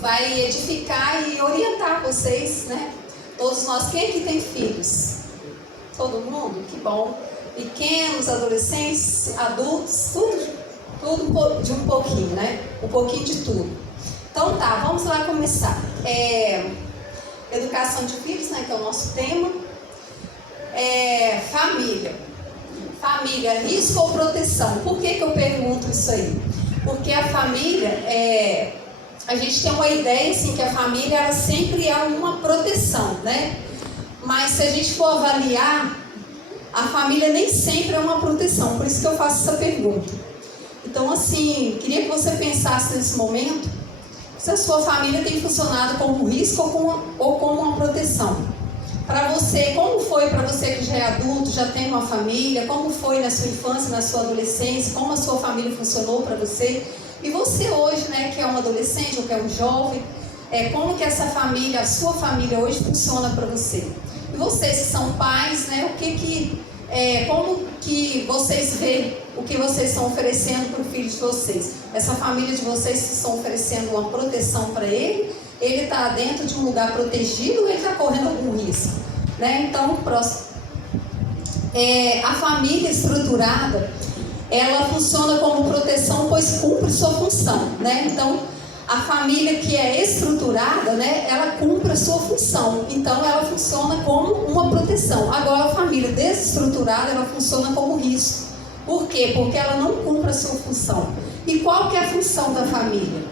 vai edificar e orientar vocês, né? Todos nós. Quem aqui tem filhos? Todo mundo? Que bom. Pequenos, adolescentes, adultos, tudo de um pouquinho, né? Um pouquinho de tudo. Então tá, vamos lá começar. Educação de filhos, né? Que é o nosso tema. Família. Família, risco ou proteção? Por que eu pergunto isso aí? Porque a família, a gente tem uma ideia assim, que a família ela sempre é uma proteção, né? Mas se a gente for avaliar, a família nem sempre é uma proteção, por isso que eu faço essa pergunta. Então assim, queria que você pensasse nesse momento, se a sua família tem funcionado como um risco ou como uma proteção. Para você, como foi para você que já é adulto, já tem uma família, como foi na sua infância, na sua adolescência, como a sua família funcionou para você? E você hoje, né, que é um adolescente ou que é um jovem, como que essa família, a sua família hoje funciona para você? E vocês que são pais, né, como que vocês veem o que vocês estão oferecendo para o filho de vocês? Essa família de vocês estão oferecendo uma proteção para ele? Ele está dentro de um lugar protegido ou ele está correndo algum risco? Né? Então, próximo. A família estruturada, ela funciona como proteção, pois cumpre sua função. Né? Então, a família que é estruturada, né, ela cumpre a sua função. Então, ela funciona como uma proteção. Agora, a família desestruturada, ela funciona como risco. Por quê? Porque ela não cumpre a sua função. E qual que é a função da família?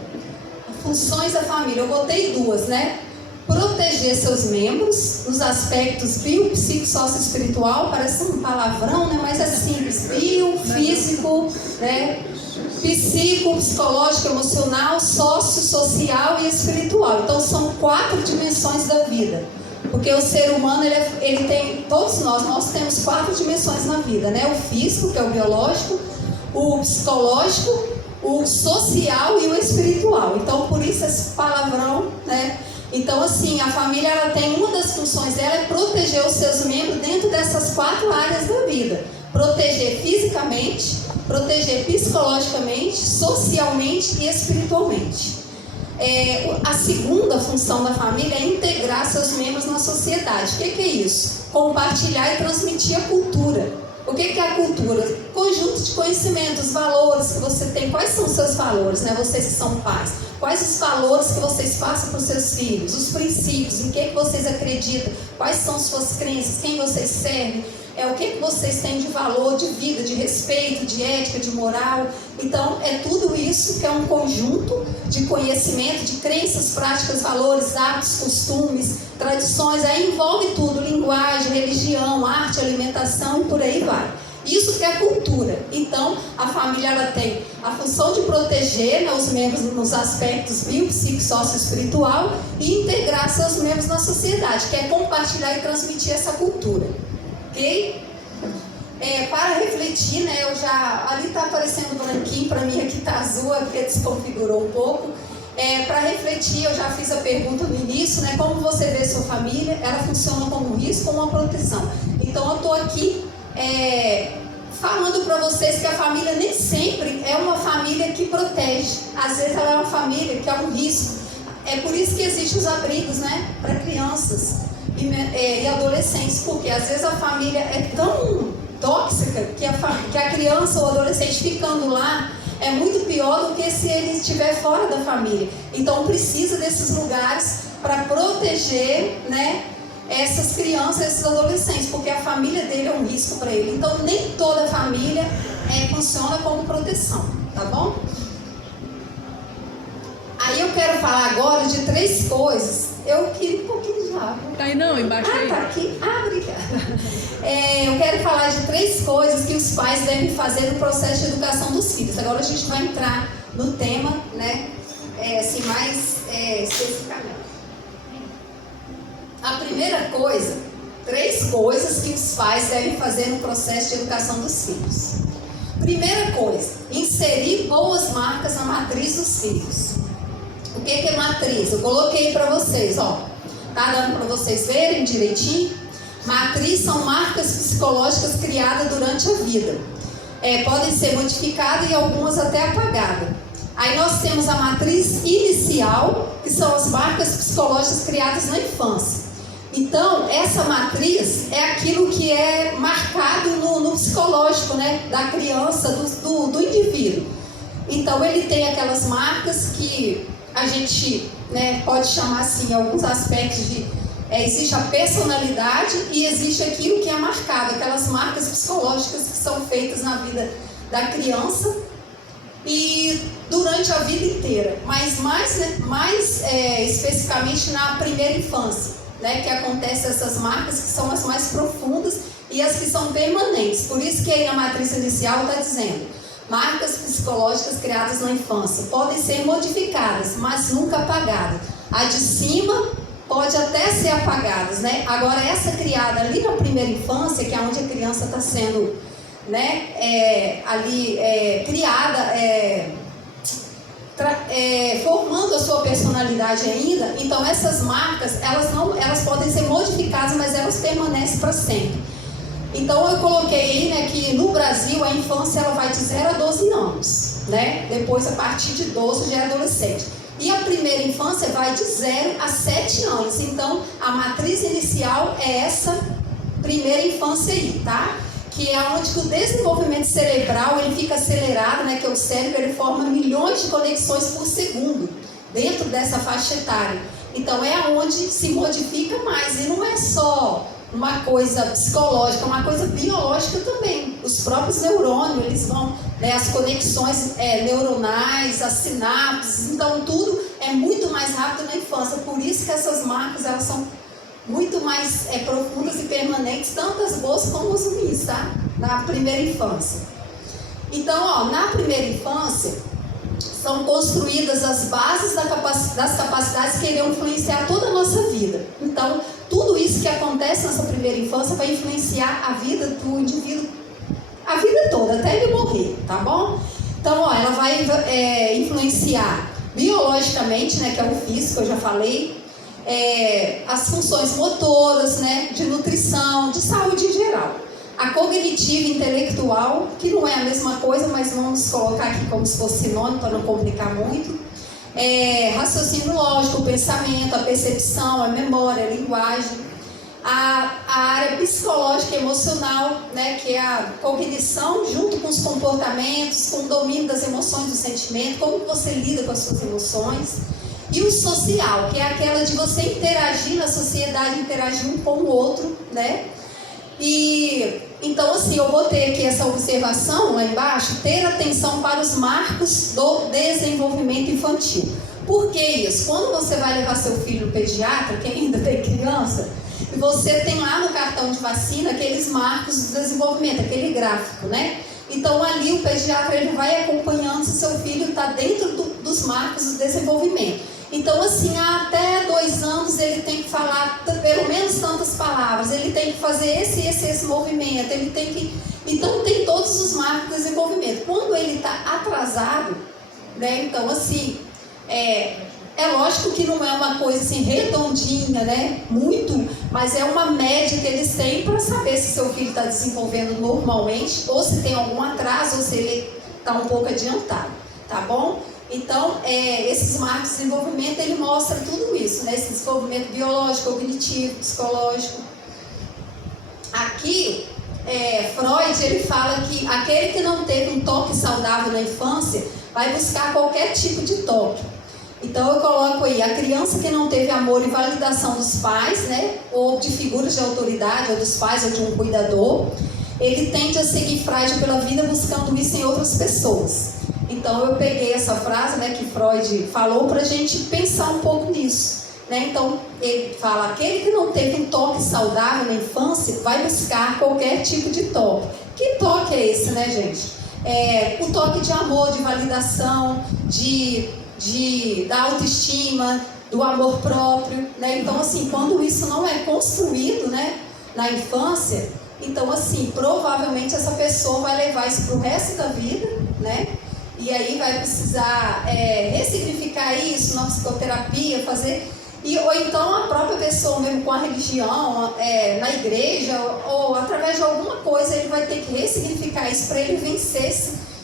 Funções da família, eu botei duas, né? Proteger seus membros nos aspectos bio, psico, sócio, espiritual, parece um palavrão, né? Mas é simples, bio, físico, né? Psico, psicológico, emocional, sócio, social e espiritual. Então são 4 dimensões da vida. Porque o ser humano, ele tem, todos nós temos 4 dimensões na vida, né? O físico, que é o biológico, o psicológico, o social e o espiritual. Então, por isso esse palavrão, né? Então, assim, a família, ela tem, uma das funções dela é proteger os seus membros dentro dessas 4 áreas da vida. Proteger fisicamente, proteger psicologicamente, socialmente e espiritualmente. A segunda função da família é integrar seus membros na sociedade. O que é isso? Compartilhar e transmitir a cultura. O que é a cultura? Conjunto de conhecimentos, valores que você tem. Quais são os seus valores, né? Vocês que são pais. Quais os valores que vocês passam para os seus filhos? Os princípios, em que vocês acreditam? Quais são suas crenças? Quem vocês servem? O que vocês têm de valor, de vida, de respeito, de ética, de moral? Então, é tudo isso que é um conjunto de conhecimento, de crenças, práticas, valores, hábitos, costumes, tradições. Aí envolve tudo, linguagem, religião, arte, alimentação e por aí vai. Isso que é cultura. Então, a família, ela tem a função de proteger, né, os membros nos aspectos bio, psico, sócio, espiritual e integrar seus membros na sociedade, que é compartilhar e transmitir essa cultura. Ok? Para refletir, né, ali está aparecendo branquinho, para mim aqui está azul, porque desconfigurou um pouco. Para refletir, eu já fiz a pergunta no início, né, como você vê sua família, ela funciona como um risco ou uma proteção? Então eu estou aqui falando para vocês que a família nem sempre é uma família que protege. Às vezes ela é uma família que é um risco. É por isso que existem os abrigos, né, para crianças e adolescentes, porque às vezes a família é tão tóxica que a criança ou o adolescente ficando lá é muito pior do que se ele estiver fora da família. Então precisa desses lugares para proteger, né, essas crianças, esses adolescentes, porque a família dele é um risco para ele. Então nem toda família funciona como proteção, tá bom? Aí eu quero falar agora de 3 coisas. Eu queria um pouquinho de água. Tá aí não, embaixo aí. Tá aqui. Obrigada. Eu quero falar de 3 coisas que os pais devem fazer no processo de educação dos filhos. Agora a gente vai entrar no tema, né, assim, mais especificamente. A primeira coisa, 3 coisas que os pais devem fazer no processo de educação dos filhos. Primeira coisa, inserir boas marcas na matriz dos filhos. O que é matriz? Eu coloquei para vocês, ó. Tá dando para vocês verem direitinho? Matriz são marcas psicológicas criadas durante a vida. Podem ser modificadas e algumas até apagadas. Aí nós temos a matriz inicial, que são as marcas psicológicas criadas na infância. Então, essa matriz é aquilo que é marcado no psicológico, né, da criança, do indivíduo. Então, ele tem aquelas marcas que a gente, né, pode chamar assim, alguns aspectos de... existe a personalidade e existe aquilo que é marcado, aquelas marcas psicológicas que são feitas na vida da criança e durante a vida inteira, mas mais especificamente na primeira infância, né, que acontecem essas marcas que são as mais profundas e as que são permanentes. Por isso que aí na matriz inicial está dizendo: marcas psicológicas criadas na infância podem ser modificadas, mas nunca apagadas. A de cima pode até ser apagadas, né? Agora essa criada ali na primeira infância, que é onde a criança está sendo, né, criada, formando a sua personalidade ainda. Então essas marcas, elas podem ser modificadas, mas elas permanecem para sempre. Então eu coloquei aí, né, que no Brasil a infância ela vai de 0 a 12 anos, né? Depois a partir de 12 já é adolescente. E a primeira infância vai de 0 a 7 anos. Então a matriz inicial é essa primeira infância aí, tá? Que é onde que o desenvolvimento cerebral ele fica acelerado, né? Que o cérebro ele forma milhões de conexões por segundo dentro dessa faixa etária. Então é onde se modifica mais, e não é só uma coisa psicológica, é uma coisa biológica também. Os próprios neurônios, eles vão, né, as conexões neuronais, as sinapses, então tudo é muito mais rápido na infância. Por isso que essas marcas, elas são muito mais profundas e permanentes, tanto as boas como as ruins, tá? Na primeira infância. Então, ó, na primeira infância, são construídas as bases das capacidades que irão influenciar toda a nossa vida. Então, tudo isso que acontece nessa primeira infância vai influenciar a vida do indivíduo, a vida toda, até ele morrer, tá bom? Então, ó, ela vai influenciar biologicamente, né, que é o físico, eu já falei, as funções motoras, né, de nutrição, de saúde em geral. A cognitiva e intelectual, que não é a mesma coisa, mas vamos colocar aqui como se fosse sinônimo para não complicar muito. Raciocínio lógico, o pensamento, a percepção, a memória, a linguagem. A área psicológica e emocional, né, que é a cognição junto com os comportamentos, com o domínio das emoções e do sentimento, como você lida com as suas emoções. E o social, que é aquela de você interagir na sociedade, interagir um com o outro, né? E então, assim, eu botei aqui essa observação lá embaixo: ter atenção para os marcos do desenvolvimento infantil. Por que isso? Quando você vai levar seu filho no pediatra, que ainda tem criança, e você tem lá no cartão de vacina aqueles marcos do desenvolvimento, aquele gráfico, né? Então ali o pediatra ele vai acompanhando se seu filho está dentro dos marcos do desenvolvimento. Então, assim, até 2 anos ele tem que falar pelo menos tantas palavras, ele tem que fazer esse movimento, ele tem que... Então, tem todos os marcos de desenvolvimento. Quando ele está atrasado, né, então, assim, é lógico que não é uma coisa assim redondinha, né, muito, mas é uma média que eles têm para saber se seu filho está desenvolvendo normalmente, ou se tem algum atraso, ou se ele está um pouco adiantado, tá bom? Então, esses marcos de desenvolvimento, ele mostra tudo isso, né? Esse desenvolvimento biológico, cognitivo, psicológico. Aqui, Freud, ele fala que aquele que não teve um toque saudável na infância, vai buscar qualquer tipo de toque. Então, eu coloco aí, a criança que não teve amor e validação dos pais, né? Ou de figuras de autoridade, ou dos pais, ou de um cuidador, ele tende a seguir frágil pela vida buscando isso em outras pessoas. Então eu peguei essa frase, né, que Freud falou para a gente pensar um pouco nisso, né? Então ele fala: aquele que não teve um toque saudável na infância vai buscar qualquer tipo de toque. Que toque é esse, né, gente? O toque de amor, de validação, da autoestima, do amor próprio, né? Então, assim, quando isso não é construído, né, na infância, então, assim, provavelmente essa pessoa vai levar isso para o resto da vida, né? E aí vai precisar ressignificar isso na psicoterapia, ou então a própria pessoa mesmo com a religião, na igreja, ou através de alguma coisa, ele vai ter que ressignificar isso para ele vencer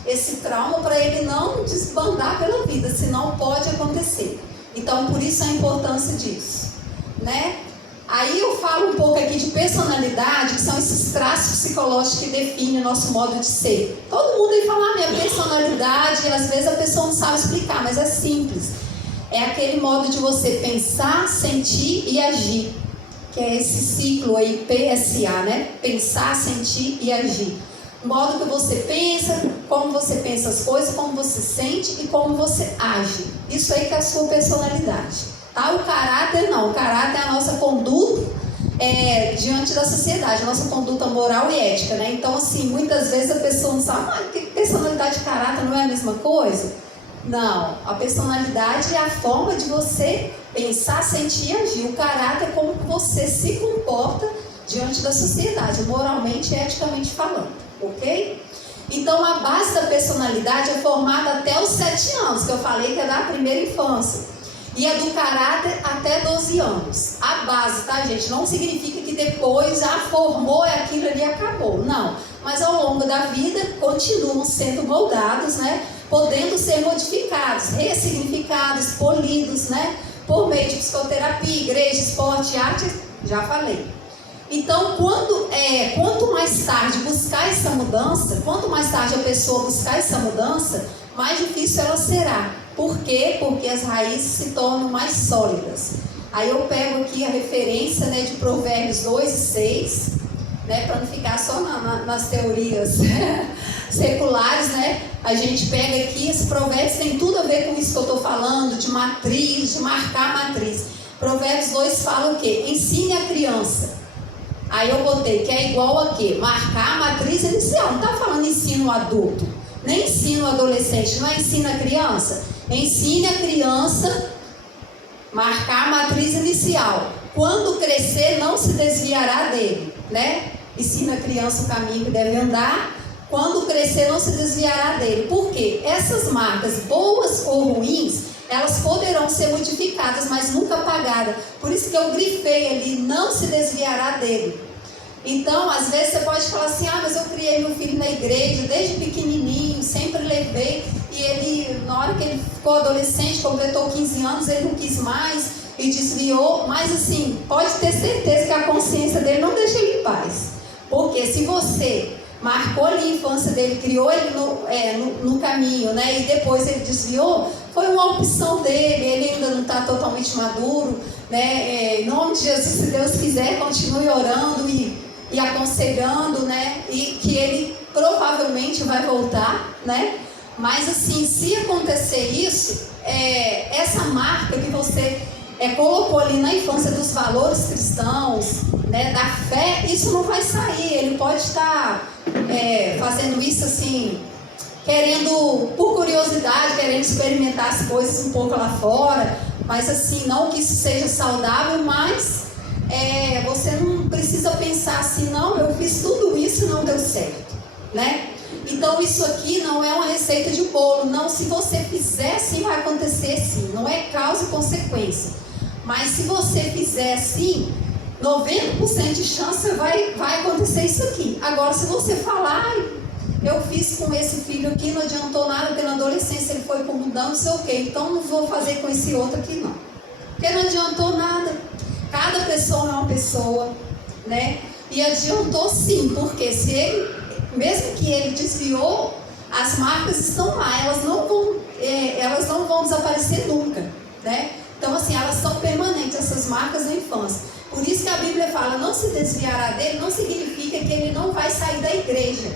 esse trauma para ele não desbandar pela vida, senão pode acontecer. Então, por isso a importância disso, né? Aí eu falo um pouco aqui de personalidade, que são esses traços psicológicos que definem o nosso modo de ser. Todo mundo aí fala, minha personalidade, e às vezes a pessoa não sabe explicar, mas é simples. É aquele modo de você pensar, sentir e agir, que é esse ciclo aí, PSA, né? Pensar, sentir e agir. O modo que você pensa, como você pensa as coisas, como você sente e como você age. Isso aí que é a sua personalidade. Tá? O caráter não, o caráter é a nossa conduta diante da sociedade, a nossa conduta moral e ética, né? Então, assim, muitas vezes a pessoa não sabe, que personalidade e caráter não é a mesma coisa? Não, a personalidade é a forma de você pensar, sentir e agir. O caráter é como você se comporta diante da sociedade, moralmente e eticamente falando, ok? Então, a base da personalidade é formada até os 7 anos, que eu falei que é da primeira infância. E é do caráter até 12 anos. A base, tá, gente? Não significa que depois já formou aquilo ali e acabou. Não. Mas ao longo da vida continuam sendo moldados, né? Podendo ser modificados, ressignificados, polidos, né? Por meio de psicoterapia, igreja, esporte, arte, já falei. Então, quanto mais tarde buscar essa mudança, quanto mais tarde a pessoa buscar essa mudança, mais difícil ela será. Por quê? Porque as raízes se tornam mais sólidas. Aí eu pego aqui a referência, né, de Provérbios 2 e 6, né, para não ficar só nas teorias seculares, né? A gente pega aqui, esse Provérbios tem tudo a ver com isso que eu estou falando, de matriz, de marcar a matriz. Provérbios 2 fala o quê? Ensine a criança. Aí eu botei que é igual a quê? Marcar a matriz inicial. Não está falando ensino adulto, nem ensino adolescente, não é ensino a criança? Ensine a criança marcar a matriz inicial. Quando crescer, não se desviará dele, né? Ensina a criança o caminho que deve andar. Quando crescer, não se desviará dele. Por quê? Essas marcas, boas ou ruins, elas poderão ser modificadas, mas nunca apagadas. Por isso que eu grifei ali, não se desviará dele. Então, às vezes você pode falar assim, mas eu criei meu filho na igreja, desde pequenininho, sempre levei, e ele, na hora que ele ficou adolescente, completou 15 anos, ele não quis mais e desviou. Mas assim, pode ter certeza que a consciência dele não deixa ele em paz. Porque se você marcou ali a infância dele, criou ele no caminho, né, e depois ele desviou, foi uma opção dele, ele ainda não está totalmente maduro, né? Em nome de Jesus, se Deus quiser, continue orando e aconselhando, né? E que ele provavelmente vai voltar, né? Mas assim, se acontecer isso, essa marca que você colocou ali na infância dos valores cristãos, né, da fé, isso não vai sair. Ele pode estar fazendo isso assim, querendo, por curiosidade, querendo experimentar as coisas um pouco lá fora, mas assim, não que isso seja saudável, mas você não precisa pensar assim, não, eu fiz tudo isso e não deu certo, né? Então isso aqui não é uma receita de bolo, não, se você fizer assim vai acontecer sim, não é causa e consequência, mas se você fizer assim, 90% de chance vai acontecer isso aqui. Agora, se você falar, eu fiz com esse filho aqui, não adiantou nada, porque na adolescência ele foi mudando, não sei o quê, então não vou fazer com esse outro aqui não, porque não adiantou nada. Cada pessoa é uma pessoa, né? E adiantou sim, porque se ele, mesmo que ele desviou, as marcas estão lá, elas não vão desaparecer nunca, né? Então assim, elas são permanentes, essas marcas na infância. Por isso que a Bíblia fala, não se desviará dele, não significa que ele não vai sair da igreja.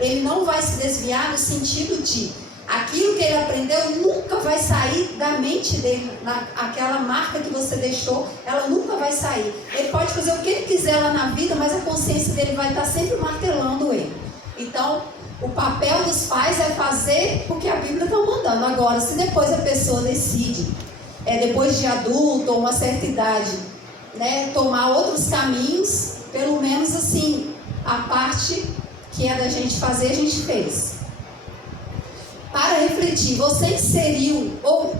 Ele não vai se desviar no sentido de aquilo que ele aprendeu nunca vai sair da mente dele, aquela marca que você deixou, ela nunca vai sair. Ele pode fazer o que ele quiser lá na vida, mas a consciência dele vai estar sempre martelando ele. Então, o papel dos pais é fazer o que a Bíblia está mandando. Agora, se depois a pessoa decide, depois de adulto ou uma certa idade, né, tomar outros caminhos, pelo menos assim, a parte que é da gente fazer, a gente fez. Para refletir, você inseriu, ou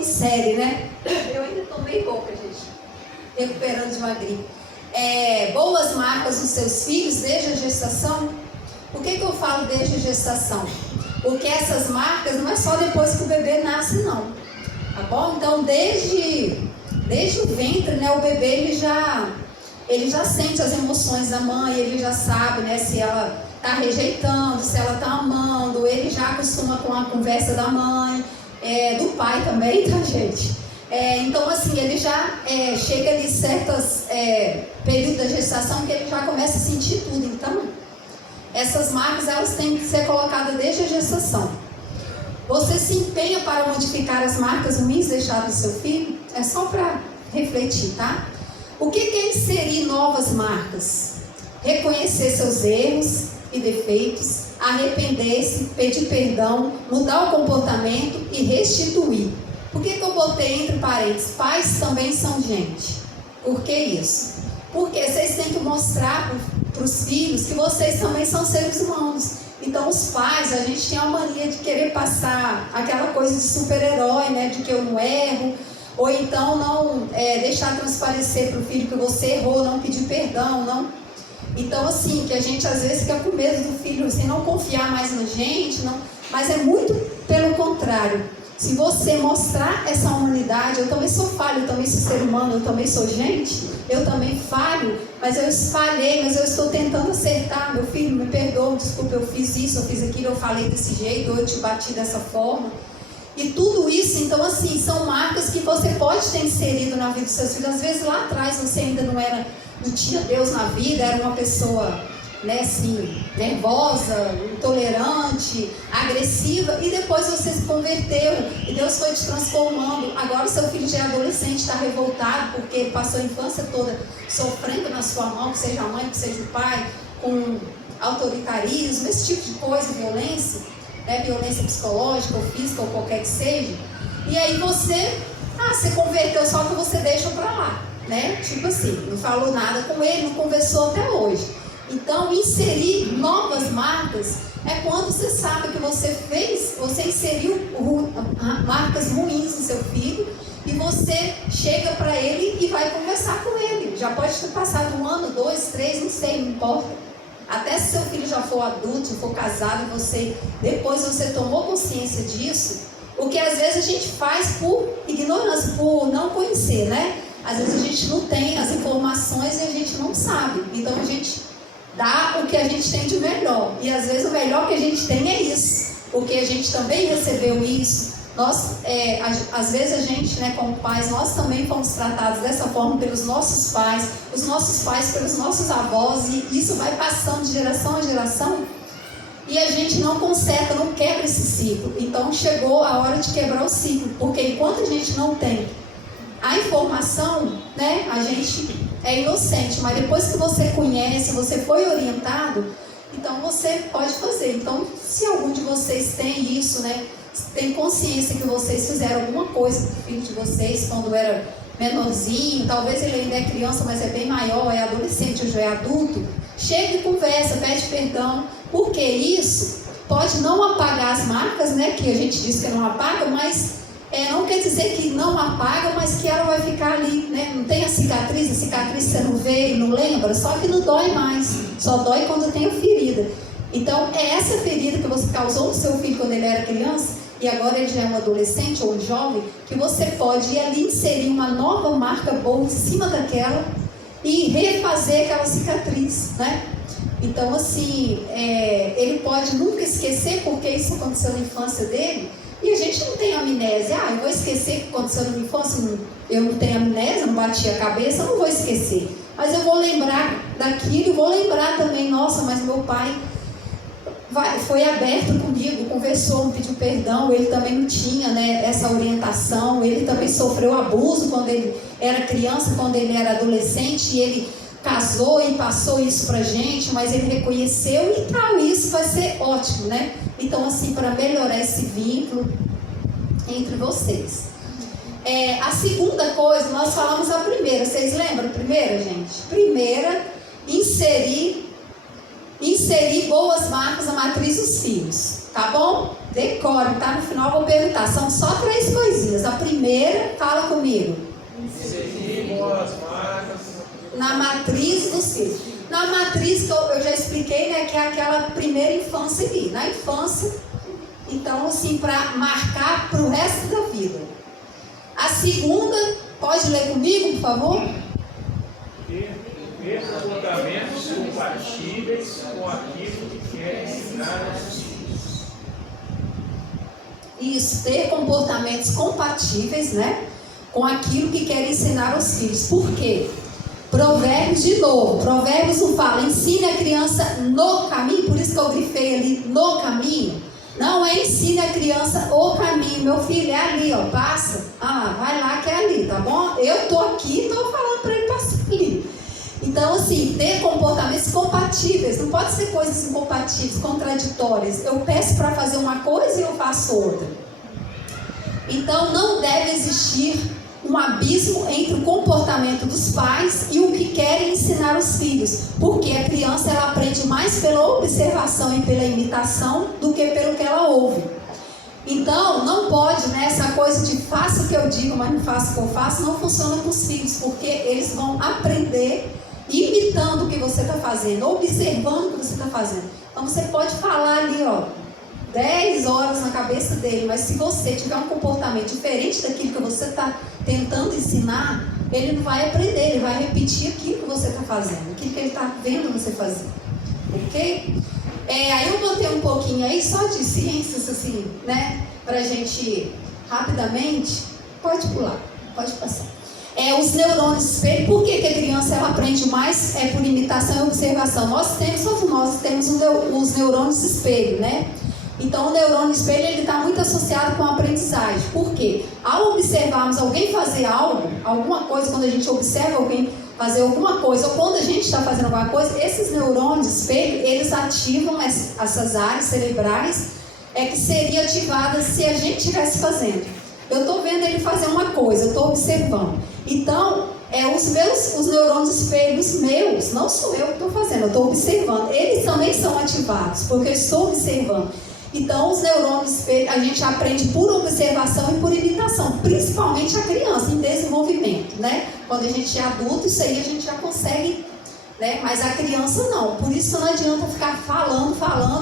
insere, né? Eu ainda tomei boca, gente, recuperando devagarinho. Boas marcas nos seus filhos desde a gestação. Por que eu falo desde a gestação? Porque essas marcas não é só depois que o bebê nasce, não. Tá bom? Então, desde o ventre, né, o bebê ele já sente as emoções da mãe, ele já sabe, né, se ela está rejeitando, se ela está amando, ele já acostuma com a conversa da mãe, do pai também, tá, gente? Então, assim, ele já chega ali certos períodos da gestação que ele já começa a sentir tudo. Então, essas marcas, elas têm que ser colocadas desde a gestação. Você se empenha para modificar as marcas ruins deixadas do seu filho? É só para refletir, tá? O que é inserir novas marcas? Reconhecer seus erros e defeitos, arrepender-se, pedir perdão, mudar o comportamento e restituir. Por que eu botei entre parênteses? Pais também são gente. Por que isso? Porque vocês têm que mostrar para os filhos que vocês também são seres humanos. Então, os pais, a gente tem a mania de querer passar aquela coisa de super-herói, né? De que eu não erro. Ou então, não deixar transparecer para o filho que você errou, não pedir perdão, não. Então, assim, que a gente às vezes fica com medo do filho, assim, não confiar mais na gente, não. Mas é muito pelo contrário. Se você mostrar essa humanidade, eu também sou falho, eu também sou ser humano, eu também sou gente, eu também falho, mas eu falhei, mas eu estou tentando acertar. Meu filho, me perdoa, desculpa, eu fiz isso, eu fiz aquilo, eu falei desse jeito, ou eu te bati dessa forma. E tudo isso, então, assim, são marcas que você pode ter inserido na vida dos seus filhos. Às vezes lá atrás você ainda não tinha Deus na vida, era uma pessoa, né, assim, nervosa, intolerante, agressiva, e depois você se converteu e Deus foi te transformando. Agora seu filho já é adolescente, está revoltado porque ele passou a infância toda sofrendo na sua mão, que seja a mãe, que seja o pai, com autoritarismo, esse tipo de coisa, violência, né, violência psicológica ou física ou qualquer que seja. E aí você converteu, só que você deixa pra lá, né? Tipo assim, não falou nada com ele, não conversou até hoje. Então, inserir novas marcas é quando você sabe que você inseriu marcas ruins no seu filho e você chega para ele e vai conversar com ele. Já pode ter passado 1 ano, 2, 3, não sei, não importa. Até se seu filho já for adulto, for casado, depois você tomou consciência disso, o que às vezes a gente faz por ignorância, por não conhecer, né? Às vezes a gente não tem as informações e a gente não sabe. Então a gente dá o que a gente tem de melhor. E às vezes o melhor que a gente tem é isso, porque a gente também recebeu isso. Às vezes a gente, né, como pais, nós também fomos tratados dessa forma pelos nossos pais, os nossos pais pelos nossos avós, e isso vai passando de geração a geração, e a gente não conserta, não quebra esse ciclo. Então chegou a hora de quebrar o ciclo, porque enquanto a gente não tem a informação, né, a gente é inocente, mas depois que você conhece, você foi orientado, então você pode fazer. Então, se algum de vocês tem isso, né, tem consciência que vocês fizeram alguma coisa com o filho de vocês quando era menorzinho, talvez ele ainda é criança, mas é bem maior, é adolescente ou já é adulto, chega e conversa, pede perdão, porque isso pode não apagar as marcas, né, que a gente diz que não apaga, mas não quer dizer que não apaga, mas que ela vai ficar ali, né? Não tem a cicatriz você não vê e não lembra, só que não dói mais, só dói quando tem a ferida. Então, é essa ferida que você causou no seu filho quando ele era criança, e agora ele já é um adolescente ou um jovem, que você pode ir ali inserir uma nova marca boa em cima daquela e refazer aquela cicatriz, né? Então, assim, ele pode nunca esquecer porque isso aconteceu na infância dele, e a gente não tem amnésia. Eu vou esquecer o que aconteceu na minha infância, eu não tenho amnésia, não bati a cabeça, eu não vou esquecer. Mas eu vou lembrar daquilo, vou lembrar também, nossa, mas meu pai foi aberto comigo, conversou, me pediu perdão, ele também não tinha, né, essa orientação, ele também sofreu abuso quando ele era criança, quando ele era adolescente, e ele casou e passou isso pra gente, mas ele reconheceu e tal, isso vai ser ótimo, né? Então, assim, para melhorar esse vínculo entre vocês. A segunda coisa, nós falamos a primeira, vocês lembram a primeira, gente? Primeira, inserir boas marcas na matriz dos filhos, tá bom? Decore, tá? No final eu vou perguntar, são só 3 coisinhas. A primeira, fala comigo. Inserir boas marcas na matriz dos filhos. Na matriz que eu já expliquei, né, que é aquela primeira infância ali. Na infância, Então, assim, para marcar para o resto da vida. A segunda, pode ler comigo, por favor? Ter comportamentos compatíveis com aquilo que quer ensinar aos filhos. Isso, ter comportamentos compatíveis, né, com aquilo que quer ensinar aos filhos. Por quê? Provérbios, de novo, Provérbios não fala, ensine a criança no caminho, por isso que eu grifei ali, no caminho. Não é ensine a criança o caminho, meu filho, é ali, ó, passa, vai lá que é ali, tá bom? Eu tô aqui e tô falando para ele passar ali. Então, assim, ter comportamentos compatíveis, não pode ser coisas incompatíveis, contraditórias. Eu peço para fazer uma coisa e eu faço outra. Então, não deve existir um abismo entre o comportamento dos pais e o que querem ensinar aos filhos, porque a criança ela aprende mais pela observação e pela imitação do que pelo que ela ouve. Então, não pode, né, essa coisa de faça o que eu digo, mas não faça o que eu faço, não funciona com os filhos, porque eles vão aprender imitando o que você está fazendo, observando o que você está fazendo. Então, você pode falar ali, 10 horas na cabeça dele, mas se você tiver um comportamento diferente daquilo que você está tentando ensinar, ele não vai aprender, ele vai repetir aquilo que você está fazendo, aquilo que ele está vendo você fazer, ok? Aí eu botei um pouquinho aí só de ciências, assim, né, pra gente rapidamente, pode pular, pode passar. Os neurônios espelho, por que a criança ela aprende mais por imitação e observação? Todos nós temos os neurônios espelho, né? Então, o neurônio espelho ele está muito associado com a aprendizagem. Por quê? Ao observarmos alguém fazer algo, alguma coisa, quando a gente observa alguém fazer alguma coisa, ou quando a gente está fazendo alguma coisa, esses neurônios espelho, eles ativam essas áreas cerebrais que seriam ativadas se a gente estivesse fazendo. Eu estou vendo ele fazer uma coisa, eu estou observando. Então, os neurônios espelhos meus, não sou eu que estou fazendo, eu estou observando. Eles também são ativados, porque eu estou observando. Então, os neurônios espelho, a gente aprende por observação e por imitação, principalmente a criança em desenvolvimento, né? Quando a gente é adulto, isso aí a gente já consegue, né? Mas a criança não. Por isso não adianta ficar falando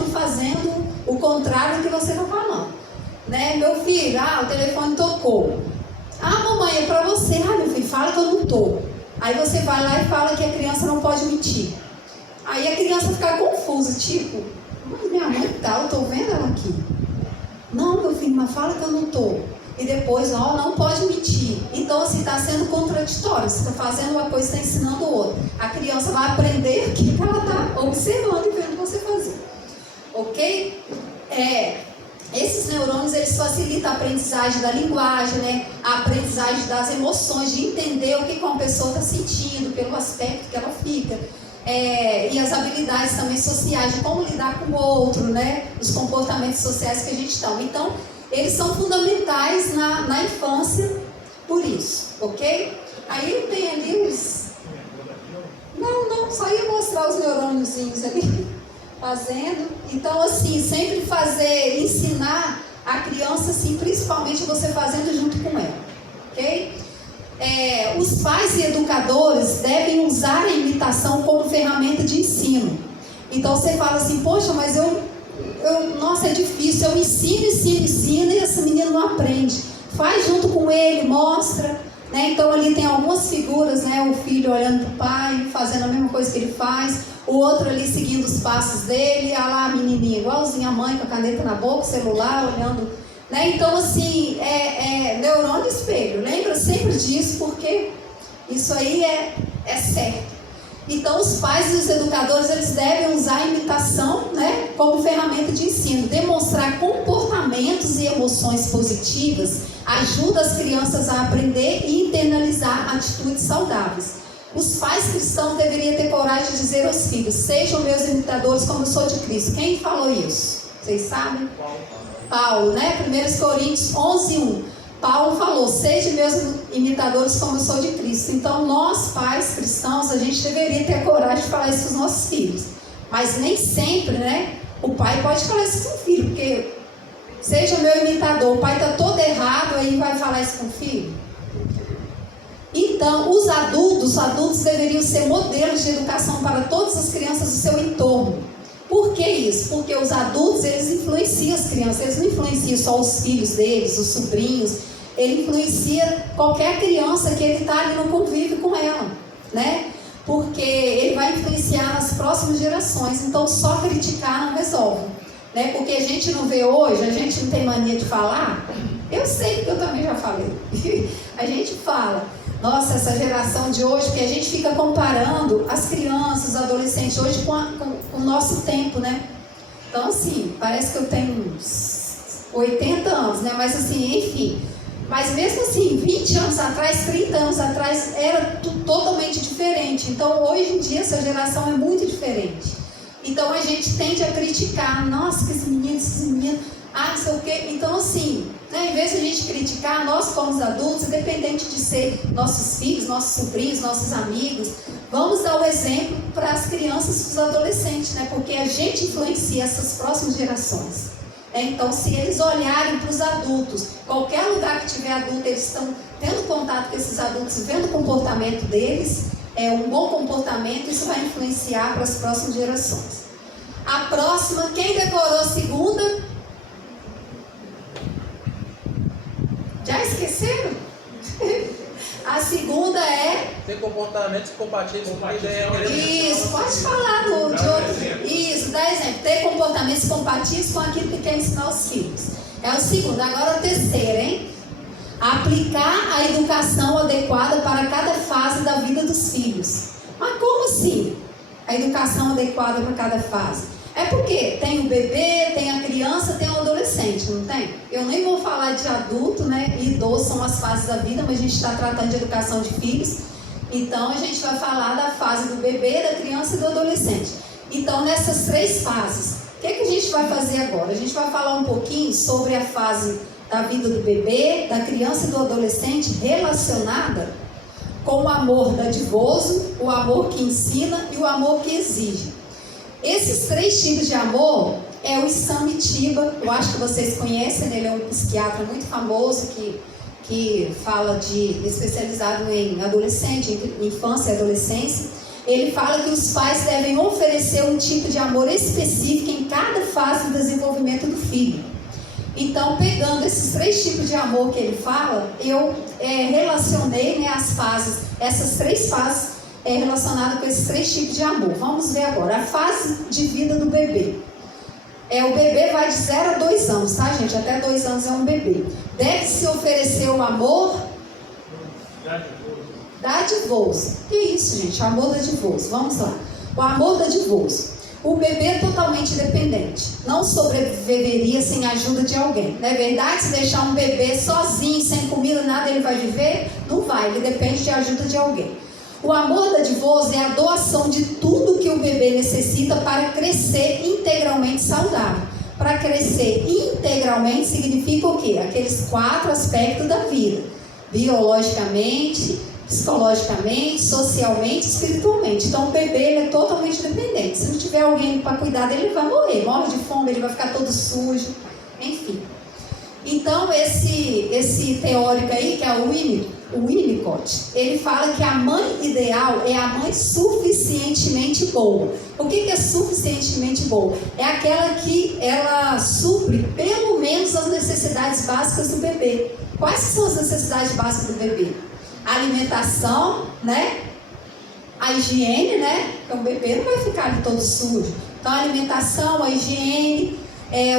e fazendo o contrário do que você está falando, né? Meu filho, o telefone tocou. Mamãe, é para você. Meu filho, fala que eu não estou. Aí você vai lá e fala que a criança não pode mentir. Aí a criança fica confusa, tipo, mas minha mãe tá, eu estou vendo ela aqui. Não, meu filho, mas fala que eu não estou. E depois, não pode mentir. Então, assim, está sendo contraditório. Você está fazendo uma coisa e está ensinando outra. A criança vai aprender aquilo que ela está observando e vendo você fazer. Ok? Esses neurônios, eles facilitam a aprendizagem da linguagem, né? A aprendizagem das emoções, de entender o que uma pessoa está sentindo, pelo aspecto que ela fica. E as habilidades também sociais, de como lidar com o outro, né? Os comportamentos sociais que a gente tem. Então, eles são fundamentais na infância, por isso, ok? Aí tem ali os... Não, só ia mostrar os neurôniozinhos ali, fazendo. Então, assim, sempre ensinar a criança, assim, principalmente você fazendo junto com ela, ok? Os pais e educadores devem usar a imitação como ferramenta de ensino. Então você fala assim, poxa, mas nossa, é difícil, eu ensino e essa menina não aprende. Faz junto com ele, mostra, né? Então ali tem algumas figuras, né? O filho olhando para o pai, fazendo a mesma coisa que ele faz, o outro ali seguindo os passos dele, lá a menininha igualzinha a mãe, com a caneta na boca, celular, olhando, né? Então assim, neurônio espelho, lembra sempre disso, porque isso aí é certo. Então os pais e os educadores, eles devem usar a imitação, né, como ferramenta de ensino. Demonstrar comportamentos e emoções positivas ajuda as crianças a aprender e internalizar atitudes saudáveis. Os pais cristãos deveriam ter coragem de dizer aos filhos, sejam meus imitadores como eu sou de Cristo. Quem falou isso? Vocês sabem? Paulo, né? 1 Coríntios 11:1. Paulo falou, sejam meus imitadores como eu sou de Cristo. Então nós, pais cristãos, a gente deveria ter a coragem de falar isso com os nossos filhos. Mas nem sempre, né? O pai pode falar isso com o filho, porque seja meu imitador, o pai está todo errado, aí vai falar isso com o filho. Então, os adultos deveriam ser modelos de educação para todas as crianças do seu entorno. Por que isso? Porque os adultos, eles influenciam as crianças, eles não influenciam só os filhos deles, os sobrinhos, ele influencia qualquer criança que ele está ali no convívio com ela, né? Porque ele vai influenciar nas próximas gerações, então só criticar não resolve, né? Porque a gente não vê hoje, a gente não tem mania de falar, eu sei que eu também já falei, a gente fala, nossa, essa geração de hoje, porque a gente fica comparando as crianças, os adolescentes hoje com o nosso tempo, né? Então assim, parece que eu tenho uns 80 anos, né? Mas assim, enfim, mas mesmo assim, 20 anos atrás, 30 anos atrás, era totalmente diferente. Então hoje em dia essa geração é muito diferente. Então a gente tende a criticar, nossa, que esses meninos, não sei o quê. Então assim, né, em vez de a gente criticar, nós como adultos, independente de ser nossos filhos, nossos sobrinhos, nossos amigos, vamos dar o exemplo para as crianças e os adolescentes, né? Porque a gente influencia essas próximas gerações. Então, se eles olharem para os adultos, qualquer lugar que tiver adulto, eles estão tendo contato com esses adultos, vendo o comportamento deles, um bom comportamento, isso vai influenciar para as próximas gerações. A próxima, quem decorou a segunda? Já esqueceram? A segunda é... ter comportamentos compatíveis com a ideia. Isso, pode falar de outro. Isso, dá exemplo. Ter comportamentos compatíveis com aquilo que quer ensinar os filhos. É o segundo. Agora o terceiro, hein? Aplicar a educação adequada para cada fase da vida dos filhos. Mas como assim? A educação adequada para cada fase? É porque tem o bebê, tem a criança, tem o adolescente, não tem? Eu nem vou falar de adulto, né? E idoso são as fases da vida, mas a gente está tratando de educação de filhos. Então a gente vai falar da fase do bebê, da criança e do adolescente. Então nessas três fases, o que a gente vai fazer agora? A gente vai falar um pouquinho sobre a fase da vida do bebê, da criança e do adolescente relacionada com o amor dadivoso, o amor que ensina e o amor que exige. Esses três tipos de amor é o Samitiba, eu acho que vocês conhecem, ele é um psiquiatra muito famoso que fala especializado em adolescente, em infância e adolescência. Ele fala que os pais devem oferecer um tipo de amor específico em cada fase do desenvolvimento do filho. Então, pegando esses três tipos de amor que ele fala, eu relacionei, né, as fases, essas três fases relacionadas com esses três tipos de amor. Vamos ver agora a fase de vida do bebê. O bebê vai de 0 a 2 anos, tá, gente? Até 2 anos é um bebê. Deve-se oferecer o amor dadivoso. Que isso, gente? Amor dadivoso. Vamos lá. O amor dadivoso. O bebê é totalmente dependente. Não sobreviveria sem a ajuda de alguém. Não é verdade? Se deixar um bebê sozinho, sem comida, nada, ele vai viver? Não vai. Ele depende de ajuda de alguém. O amor dadivoso é a doação de tudo que o bebê necessita para crescer integralmente saudável. Para crescer integralmente significa o quê? Aqueles 4 aspectos da vida. Biologicamente, psicologicamente, socialmente, espiritualmente. Então o bebê ele é totalmente dependente. Se não tiver alguém para cuidar dele, ele vai morrer. Morre de fome, ele vai ficar todo sujo. Enfim. Então esse teórico aí, que é o Winnicott, ele fala que a mãe ideal é a mãe suficientemente boa. O que é suficientemente boa? É aquela que ela supre pelo menos as necessidades básicas do bebê. Quais são as necessidades básicas do bebê? A alimentação, né? A higiene, né? Então o bebê não vai ficar ali todo sujo. Então a alimentação, a higiene,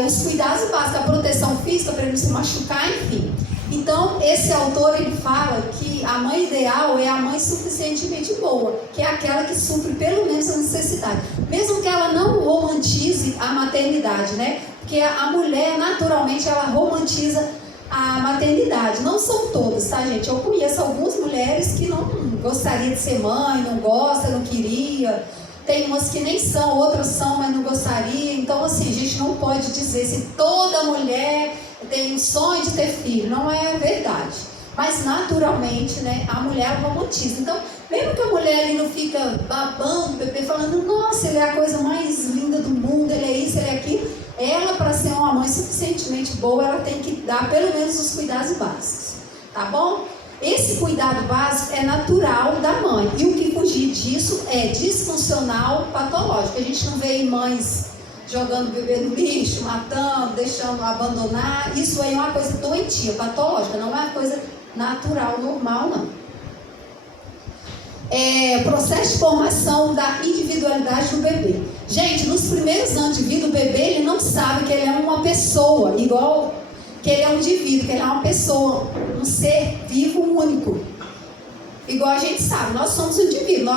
os cuidados básicos, a proteção física para ele não se machucar, enfim. Então, esse autor ele fala que a mãe ideal é a mãe suficientemente boa, que é aquela que supre pelo menos a necessidade, mesmo que ela não romantize a maternidade, né? Porque a mulher, naturalmente, ela romantiza a maternidade. Não são todas, tá, gente? Eu conheço algumas mulheres que não gostariam de ser mãe, não gosta, não queria. Tem umas que nem são, outras são, mas não gostaria. Então, assim, a gente não pode dizer se toda mulher tem um sonho de ter filho. Não é verdade. Mas, naturalmente, né, a mulher romantiza. Então, mesmo que a mulher ali não fica babando o bebê, falando, nossa, ele é a coisa mais linda do mundo, ele é isso, ele é aquilo. Ela, para ser uma mãe suficientemente boa, ela tem que dar pelo menos os cuidados básicos. Tá bom? Esse cuidado básico é natural da mãe. E o que fugir disso é disfuncional patológico. A gente não vê em mães jogando o bebê no lixo, matando, deixando abandonar. Isso aí é uma coisa doentia, patológica, não é uma coisa natural, normal, não. Processo de formação da individualidade do bebê. Gente, nos primeiros anos de vida, o bebê ele não sabe que ele é uma pessoa, igual que ele é um indivíduo, que ele é uma pessoa, um ser vivo único. Igual a gente sabe, nós somos um indivíduo,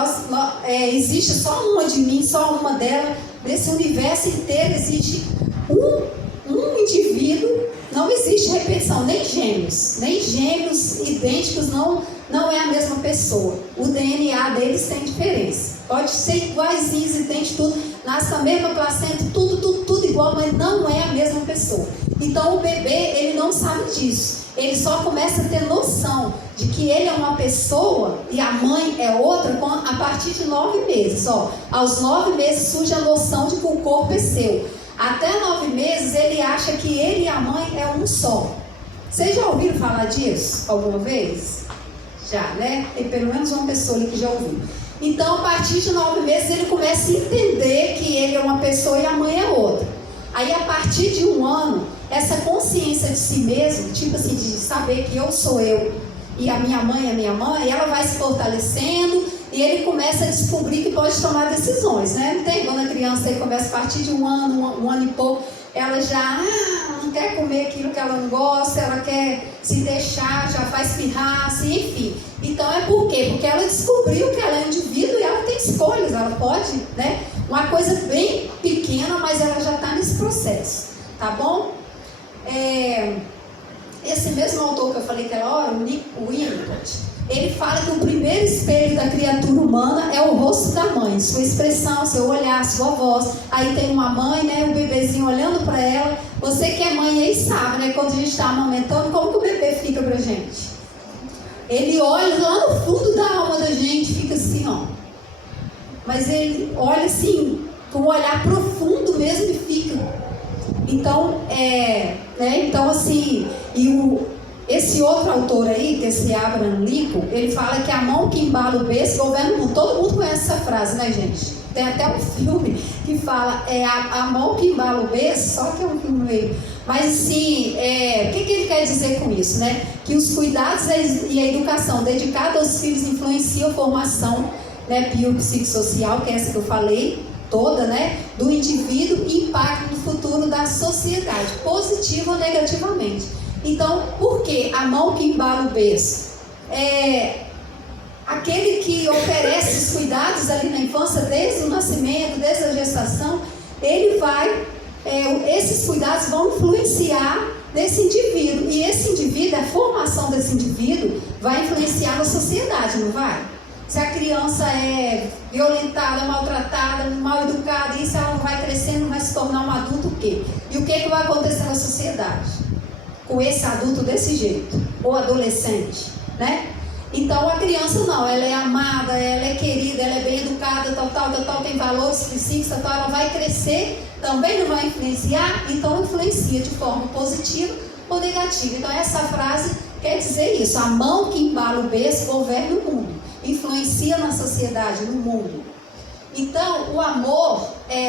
existe só uma de mim, só uma dela. Nesse universo inteiro existe um indivíduo, não existe repetição, nem gêmeos idênticos não é a mesma pessoa. O DNA deles tem diferença. Pode ser iguaizinhos, idênticos, tudo, nasce a mesma placenta, tudo igual, mas não é a mesma pessoa. Então o bebê, ele não sabe disso. Ele só começa a ter noção de que ele é uma pessoa e a mãe é outra a partir de 9 meses. Aos 9 meses surge a noção de que o corpo é seu. Até 9 meses ele acha que ele e a mãe é um só. Vocês já ouviram falar disso alguma vez? Já, né? Tem pelo menos uma pessoa ali que já ouviu. Então, a partir de 9 meses ele começa a entender que ele é uma pessoa e a mãe é outra. Aí, a partir de 1 ano, essa consciência de si mesmo, tipo assim, de saber que eu sou eu e a minha mãe é a minha mãe, ela vai se fortalecendo e ele começa a descobrir que pode tomar decisões, né? Não tem? Quando a criança ele começa a partir de 1 ano, 1 ano e pouco, ela já não quer comer aquilo que ela não gosta, ela quer se deixar, já faz pirraça, enfim. Então é por quê? Porque ela descobriu que ela é um indivíduo e ela tem escolhas, ela pode, né? Uma coisa bem pequena, mas ela já está nesse processo, tá bom? Esse mesmo autor que eu falei aquela hora, o Winnicott, ele fala que o primeiro espelho da criatura humana é o rosto da mãe, sua expressão, seu olhar, sua voz. Aí tem uma mãe, né, o bebezinho olhando para ela. Você que é mãe aí sabe, né, quando a gente está amamentando, como que o bebê fica pra gente? Ele olha lá no fundo da alma da gente, fica assim, ó. Mas ele olha assim, com um olhar profundo mesmo e fica. Então, então assim, esse outro autor aí, que é esse Abraham Lincoln, ele fala que a mão que embala o berço governa o mundo. Todo mundo conhece essa frase, né, gente? Tem até um filme que fala, a mão que embala o berço, só que é um filme meio... Mas assim, o que ele quer dizer com isso, né? Que os cuidados e a educação dedicada aos filhos influenciam a formação, né, biopsicossocial, que é essa que eu falei, toda, né, do indivíduo e impacto no futuro da sociedade, positivo ou negativamente. Então, por que a mão que embala o berço? Aquele que oferece os cuidados ali na infância, desde o nascimento, desde a gestação, ele vai, esses cuidados vão influenciar nesse indivíduo, e esse indivíduo, a formação desse indivíduo vai influenciar na sociedade, não vai? Se a criança é violentada, maltratada, mal educada, isso ela não vai crescendo, vai se tornar um adulto o quê? E o que vai acontecer na sociedade? Com esse adulto desse jeito, ou adolescente, né? Então a criança não, ela é amada, ela é querida, ela é bem educada, tal, tem valores, princípios, tal, ela vai crescer, também não vai influenciar, então influencia de forma positiva ou negativa. Então essa frase quer dizer isso, a mão que embala o berço governa o mundo, influencia na sociedade, no mundo. Então o amor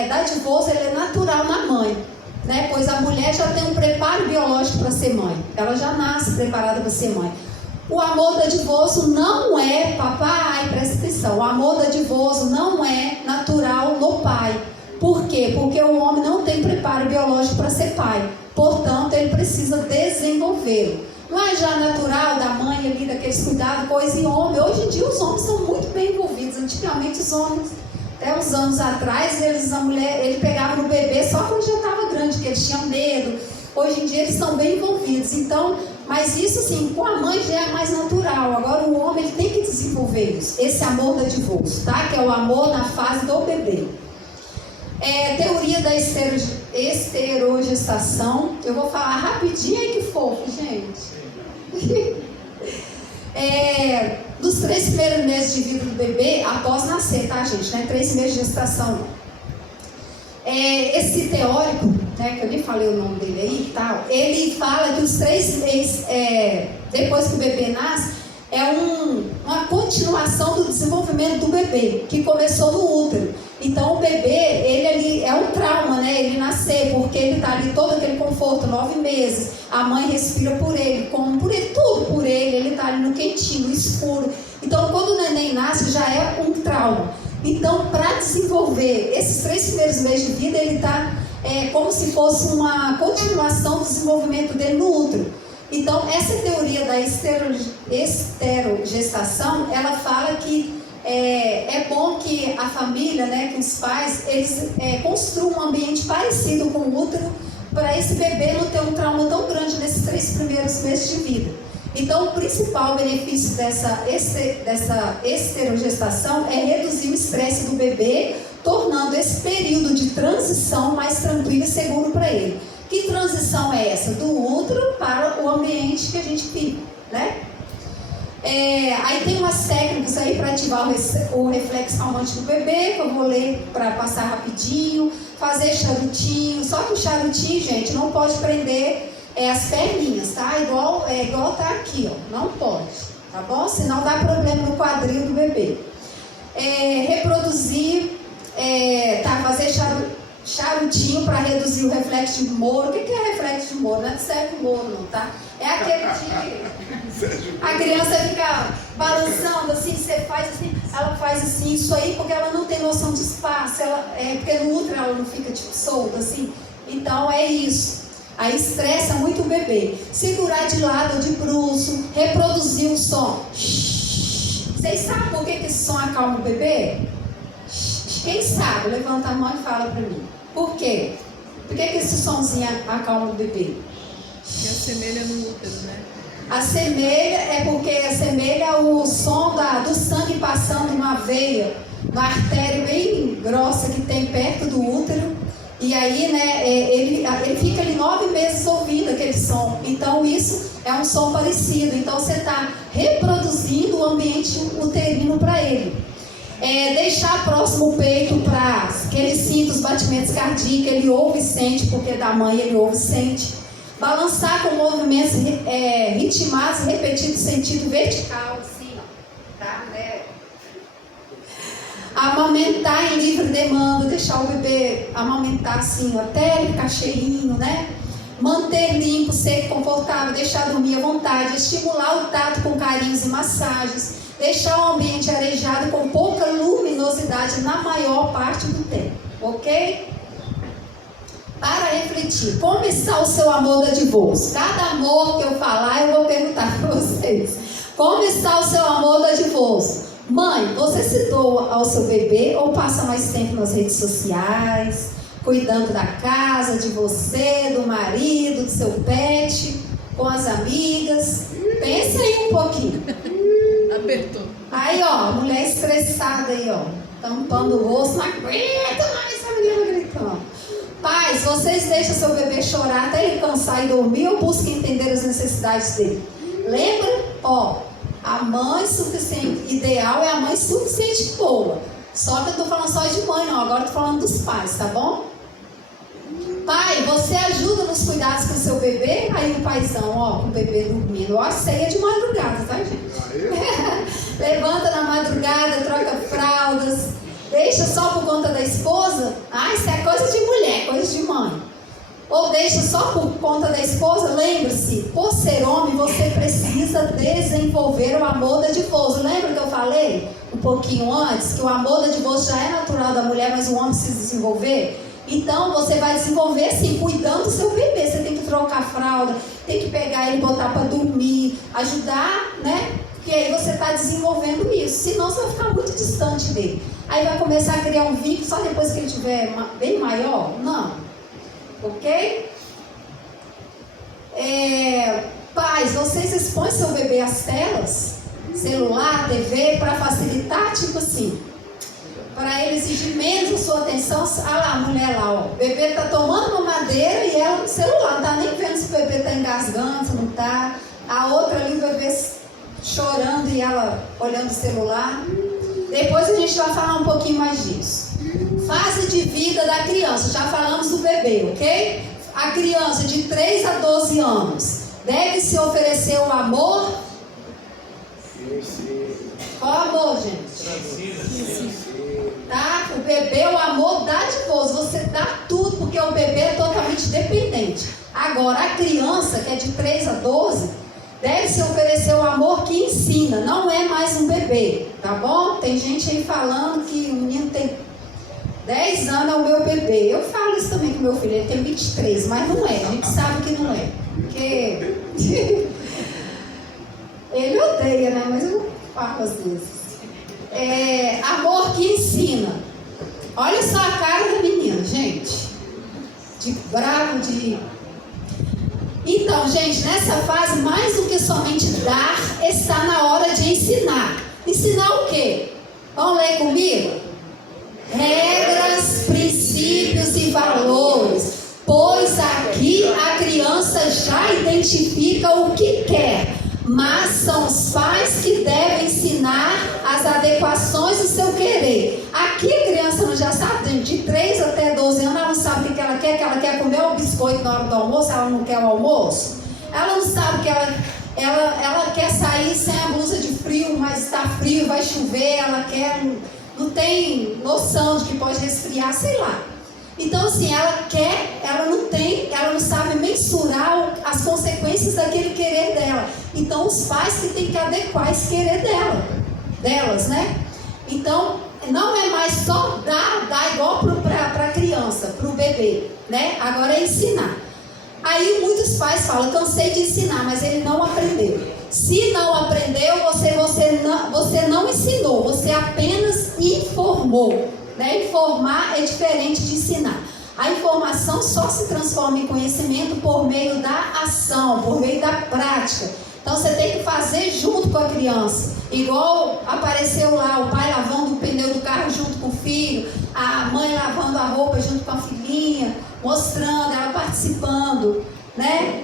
dadivoso, ele é natural na mãe, né? Pois a mulher já tem um preparo biológico para ser mãe, ela já nasce preparada para ser mãe. O amor dadivoso não é, papai, presta atenção, o amor dadivoso não é natural no pai. Por quê? Porque o homem não tem preparo biológico para ser pai, portanto ele precisa desenvolvê-lo. Não é já natural da mãe ali, daqueles cuidados, coisa e homem. Hoje em dia os homens são muito bem envolvidos. Antigamente os homens, até uns anos atrás, ele pegava no bebê só quando já estava grande, porque eles tinham medo. Hoje em dia eles são bem envolvidos. Então, mas isso sim, com a mãe já é mais natural. Agora o homem ele tem que desenvolver isso, esse amor dadivoso, tá? Que é o amor na fase do bebê. Teoria da esterogestação. Eu vou falar rapidinho, aí que fofo, gente. Dos 3 primeiros meses de vida do bebê após nascer, tá, gente? Não é 3 meses de gestação. Esse teórico, né, que eu nem falei o nome dele aí e tal, ele fala que os 3 meses depois que o bebê nasce é uma continuação do desenvolvimento do bebê, que começou no útero. Então o bebê, ele é um trauma, né? Ele nascer, porque ele tá ali todo aquele conforto, 9 meses, a mãe respira por ele, come por ele, tudo por ele tá ali no quentinho, no escuro. Então, quando o neném nasce, já é um trauma. Então, para desenvolver esses 3 primeiros meses de vida, ele tá como se fosse uma continuação do desenvolvimento dele no útero. Então, essa teoria da esterogestação, ela fala que é bom que a família, né, que os pais, eles construam um ambiente parecido com o útero, para esse bebê não ter um trauma tão grande nesses 3 primeiros meses de vida. Então, o principal benefício dessa esterogestação é reduzir o estresse do bebê, tornando esse período de transição mais tranquilo e seguro para ele. Que transição é essa? Do útero para o ambiente que a gente vive, né? Aí tem umas técnicas aí para ativar o reflexo calmante do bebê, que eu vou ler para passar rapidinho. Fazer charutinho, só que o charutinho, gente, não pode prender as perninhas, tá? Igual tá aqui, ó, não pode, tá bom? Senão dá problema no quadril do bebê. Reproduzir, fazer charutinho para reduzir o reflexo de Moro. O que é reflexo de Moro? Não é do Sérgio Moro, não, tá? É aquele de... A criança fica balançando assim, você faz assim, ela faz assim, isso aí porque ela não tem noção de espaço, porque no útero ela não fica tipo solta assim. Então é isso. Aí estressa muito o bebê. Segurar de lado ou de bruço, reproduzir o som. Vocês sabem por que esse som acalma o bebê? Quem sabe? Levanta a mão e fala para mim. Por quê? Por que esse somzinho acalma o bebê? Porque assemelha no útero, né? Assemelha o som do sangue passando numa veia, uma artéria bem grossa que tem perto do útero. E aí, né, ele fica ali 9 meses ouvindo aquele som. Então, isso é um som parecido. Então, você está reproduzindo o ambiente uterino para ele. Deixar próximo o peito para que ele sinta os batimentos cardíacos, ele ouve e sente, porque da mãe ele ouve e sente. Balançar com movimentos ritmados, repetidos, sentido vertical, assim, ó, tá, né? Amamentar em livre demanda, deixar o bebê amamentar assim, até ele ficar cheinho, né? Manter limpo, seco, confortável, deixar dormir à vontade, estimular o tato com carinhos e massagens, deixar o ambiente arejado com pouca luminosidade na maior parte do tempo, ok? Para refletir, como está o seu amor dadivoso? Cada amor que eu falar, eu vou perguntar para vocês. Como está o seu amor dadivoso? Mãe, você se doa ao seu bebê ou passa mais tempo nas redes sociais, cuidando da casa, de você, do marido, do seu pet, com as amigas? Pensa aí um pouquinho. Apertou. Aí, ó, a mulher estressada aí, ó, tampando o rosto, não aguenta mais essa menina gritando. Pais, vocês deixam seu bebê chorar até ele cansar e dormir ou buscam entender as necessidades dele? Lembra? Ó, a mãe suficiente, ideal é a mãe suficiente boa. Só que eu tô falando só de mãe, não. Agora eu tô falando dos pais, tá bom? Pai, você ajuda nos cuidados com o seu bebê? Aí o paizão, ó, com o bebê dormindo. Ó, ceia de madrugada, tá, gente? Levanta na madrugada, troca fraldas. Deixa só por conta da esposa? Ah, isso é coisa de mulher, coisa de mãe. Ou deixa só por conta da esposa? Lembre-se, por ser homem, você precisa desenvolver o amor dadivoso. Lembra que eu falei um pouquinho antes? Que o amor dadivoso já é natural da mulher, mas o homem precisa desenvolver? Então, você vai desenvolver assim, cuidando do seu bebê. Você tem que trocar a fralda, tem que pegar ele e botar para dormir, ajudar, né? Porque aí você está desenvolvendo isso. Senão, você vai ficar muito distante dele. Aí vai começar a criar um vínculo só depois que ele estiver bem maior? Não. Ok? Pais, vocês expõem seu bebê às telas? Celular, TV, para facilitar, tipo assim, para ele exigir menos a sua atenção. Ah lá, a mulher lá, ó, o bebê está tomando uma madeira e ela no celular, não está nem vendo se o bebê está engasgando, se não está. A outra ali, o bebê chorando e ela olhando o celular. Depois a gente vai falar um pouquinho mais disso. Fase de vida da criança, já falamos do bebê, ok? A criança de 3 a 12 anos deve se oferecer o amor. Qual amor, gente? Tá? O bebê bebê é o amor dadivoso, você dá tudo, porque o bebê é totalmente dependente. Agora, a criança, que é de 3 a 12, deve se oferecer o amor que ensina, não é mais um bebê, tá bom? Tem gente aí falando que o menino tem 10 anos, é o meu bebê. Eu falo isso também com meu filho, ele tem 23, mas não é, a gente sabe que não é, porque ele odeia, né? Mas eu falo às vezes. Amor que ensina. Olha só a cara da menina, gente. De bravo, de... Então, gente, nessa fase, mais do que somente dar, está na hora de ensinar. Ensinar o quê? Vamos ler comigo? Regras, princípios e valores. Pois aqui a criança já identifica o que quer, mas são os pais que devem ensinar as adequações do seu querer. Aqui a criança não já sabe, gente, de 3 até 12 anos, ela não sabe o que ela quer, que ela quer comer o biscoito na hora do almoço, ela não quer o almoço. Ela não sabe que ela quer sair sem a blusa de frio, mas está frio, vai chover, ela quer, não tem noção de que pode resfriar, sei lá. Então, assim, ela não sabe mensurar as consequências daquele querer dela. Então, os pais que têm que adequar esse querer delas, né? Então, não é mais só dar igual para a criança, para o bebê, né? Agora é ensinar. Aí muitos pais falam, cansei de ensinar, mas ele não aprendeu. Se não aprendeu, você não ensinou, você apenas informou. Né? Informar é diferente de ensinar. A informação só se transforma em conhecimento por meio da ação, por meio da prática. Então você tem que fazer junto com a criança. Igual apareceu lá o pai lavando o pneu do carro junto com o filho, a mãe lavando a roupa junto com a filhinha, mostrando, ela participando, né?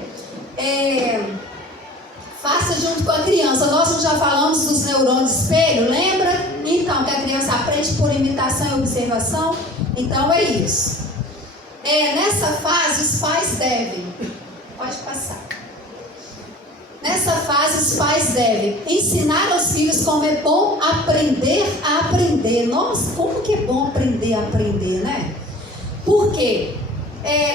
Faça junto com a criança. Nós já falamos dos neurônios de espelho, lembra? Então, que a criança aprende por imitação e observação. Então, é isso. Nessa fase, os pais devem... Pode passar. Nessa fase, os pais devem ensinar aos filhos como é bom aprender a aprender. Nossa, como que é bom aprender a aprender, né? Por quê?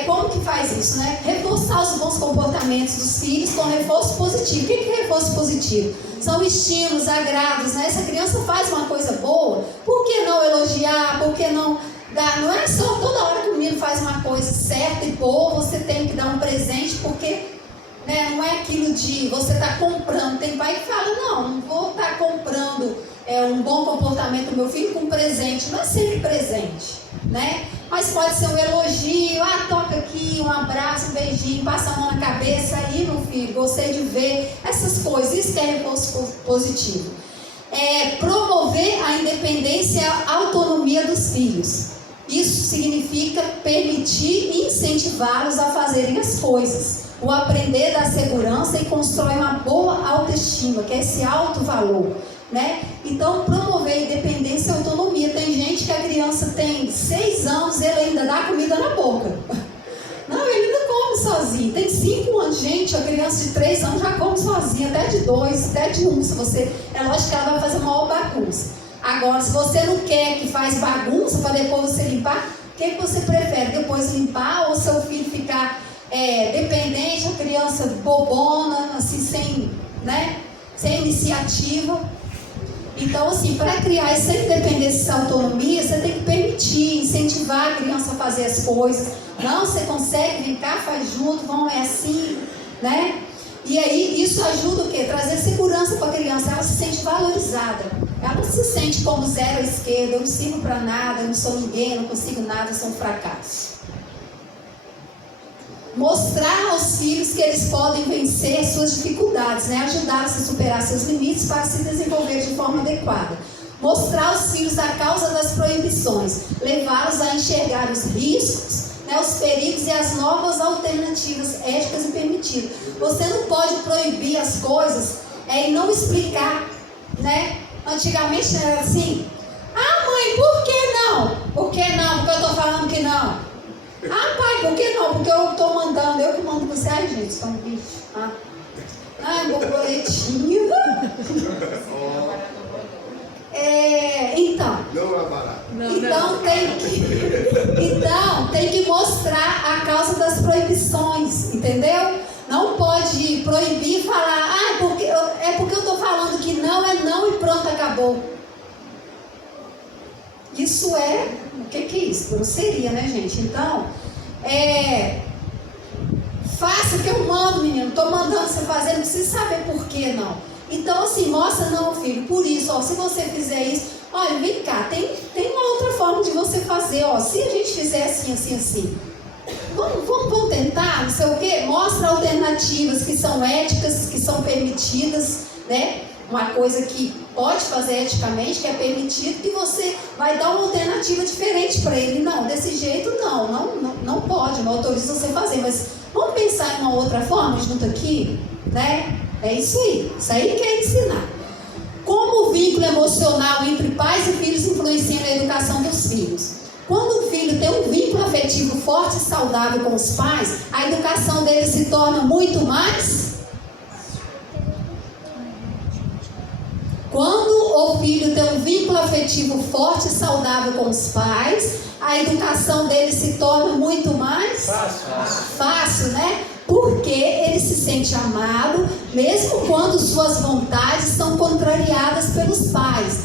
Como que faz isso, né? Reforçar os bons comportamentos dos filhos com reforço positivo. O que é reforço positivo? São estímulos, agrados, né? Se a criança faz uma coisa boa, por que não elogiar? Por que não dar? Não é só toda hora que o menino faz uma coisa certa e boa, você tem que dar um presente, porque né, não é aquilo de você estar comprando. Tem pai que fala, não vou estar comprando um bom comportamento do meu filho com presente. Não é sempre presente, né? Mas pode ser um elogio, toca aqui, um abraço, um beijinho, passa a mão na cabeça, aí meu filho, gostei de ver, essas coisas, isso que é reforço positivo. Promover a independência e a autonomia dos filhos. Isso significa permitir e incentivá-los a fazerem as coisas. O aprender da segurança e constrói uma boa autoestima, que é esse alto valor. Né? Então, promover a independência e autonomia. Tem gente que a criança tem 6 anos, ele ainda dá comida na boca. Não, ele ainda come sozinho. Tem 5 anos, gente, a criança de 3 anos já come sozinha, até de 2, até de 1. É lógico que ela vai fazer uma maior bagunça. Agora, se você não quer que faz bagunça para depois você limpar, o que você prefere? Depois limpar ou seu filho ficar dependente, a criança bobona, assim, sem iniciativa? Então, assim, para criar essa independência, essa autonomia, você tem que permitir, incentivar a criança a fazer as coisas. Não, você consegue, vem cá, faz junto, vamos, é assim, né? E aí, isso ajuda o quê? Trazer segurança para a criança, ela se sente valorizada. Ela não se sente como zero à esquerda, eu não sirvo para nada, eu não sou ninguém, eu não consigo nada, eu sou um fracasso. Mostrar aos filhos que eles podem vencer suas dificuldades, né? Ajudá-los a superar seus limites para se desenvolver de forma adequada. Mostrar aos filhos a causa das proibições, levá-los a enxergar os riscos, né, os perigos e as novas alternativas éticas e permitidas. Você não pode proibir as coisas e não explicar, né? Antigamente era assim, mãe, por que não? Por que não? Porque eu estou falando que não. Pai, por que não? Porque eu estou mandando, eu que mando você. Ai, gente, são bichos. Borboletinho. Então. Não é barato. Então tem que mostrar a causa das proibições, entendeu? Não pode proibir e falar, é porque eu estou falando que não é não e pronto, acabou. Isso é, o que é isso? Grosseria, né, gente? Então, faça o que eu mando, menino. Estou mandando você fazer, não precisa saber por que não. Então, assim, mostra, não, filho, por isso, ó, se você fizer isso, olha, vem cá, tem uma outra forma de você fazer, ó, se a gente fizer assim, assim, assim, vamos tentar, não sei o quê, mostra alternativas que são éticas, que são permitidas, né? Uma coisa que pode fazer eticamente, que é permitido, que você vai dar uma alternativa diferente para ele. Não, desse jeito não pode, não autoriza você fazer, mas vamos pensar em uma outra forma junto aqui, né? É isso aí que é ensinar. Como o vínculo emocional entre pais e filhos influencia na educação dos filhos? Quando o filho tem um vínculo afetivo forte e saudável com os pais, a educação dele se torna muito mais... Quando o filho tem um vínculo afetivo forte e saudável com os pais, a educação dele se torna muito mais fácil, né? Porque ele se sente amado, mesmo quando suas vontades são contrariadas pelos pais.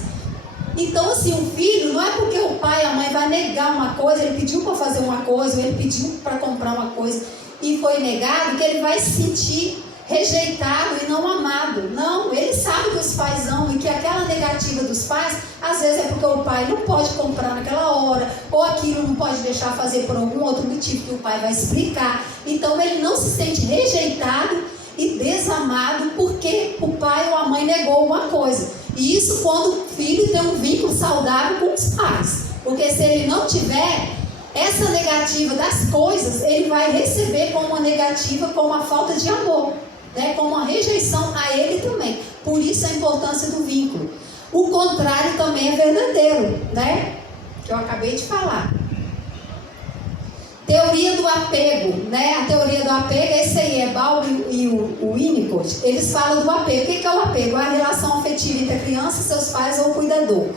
Então, assim, o filho, não é porque o pai e a mãe vai negar uma coisa, ele pediu para fazer uma coisa, ou ele pediu para comprar uma coisa e foi negado, que ele vai se sentir rejeitado e não amado. Não, ele sabe que os pais amam e que aquela negativa dos pais, às vezes é porque o pai não pode comprar naquela hora, ou aquilo não pode deixar fazer por algum outro motivo que o pai vai explicar. Então ele não se sente rejeitado e desamado porque o pai ou a mãe negou uma coisa. E isso quando o filho tem um vínculo saudável com os pais. Porque se ele não tiver essa negativa das coisas, ele vai receber como uma negativa, como uma falta de amor, né? Como uma rejeição a ele também. Por isso a importância do vínculo. O contrário também é verdadeiro, né? Que eu acabei de falar. Teoria do apego, né? A teoria do apego, esse aí é Bowlby e o Winnicott. Eles falam do apego. O que é o apego? É a relação afetiva entre a criança e seus pais ou o cuidador.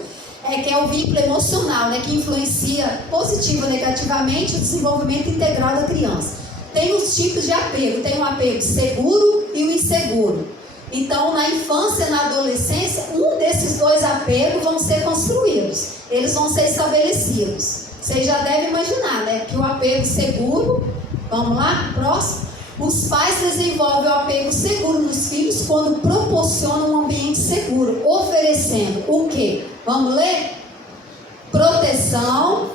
Que é o vínculo emocional, né? Que influencia positivo ou negativamente o desenvolvimento integral da criança. Tem os tipos de apego. Tem o apego seguro e o inseguro. Então, na infância e na adolescência, um desses dois apegos vão ser construídos. Eles vão ser estabelecidos. Vocês já devem imaginar, né? Que o apego seguro, vamos lá, próximo. Os pais desenvolvem o apego seguro nos filhos quando proporcionam um ambiente seguro, oferecendo o quê? Vamos ler? Proteção.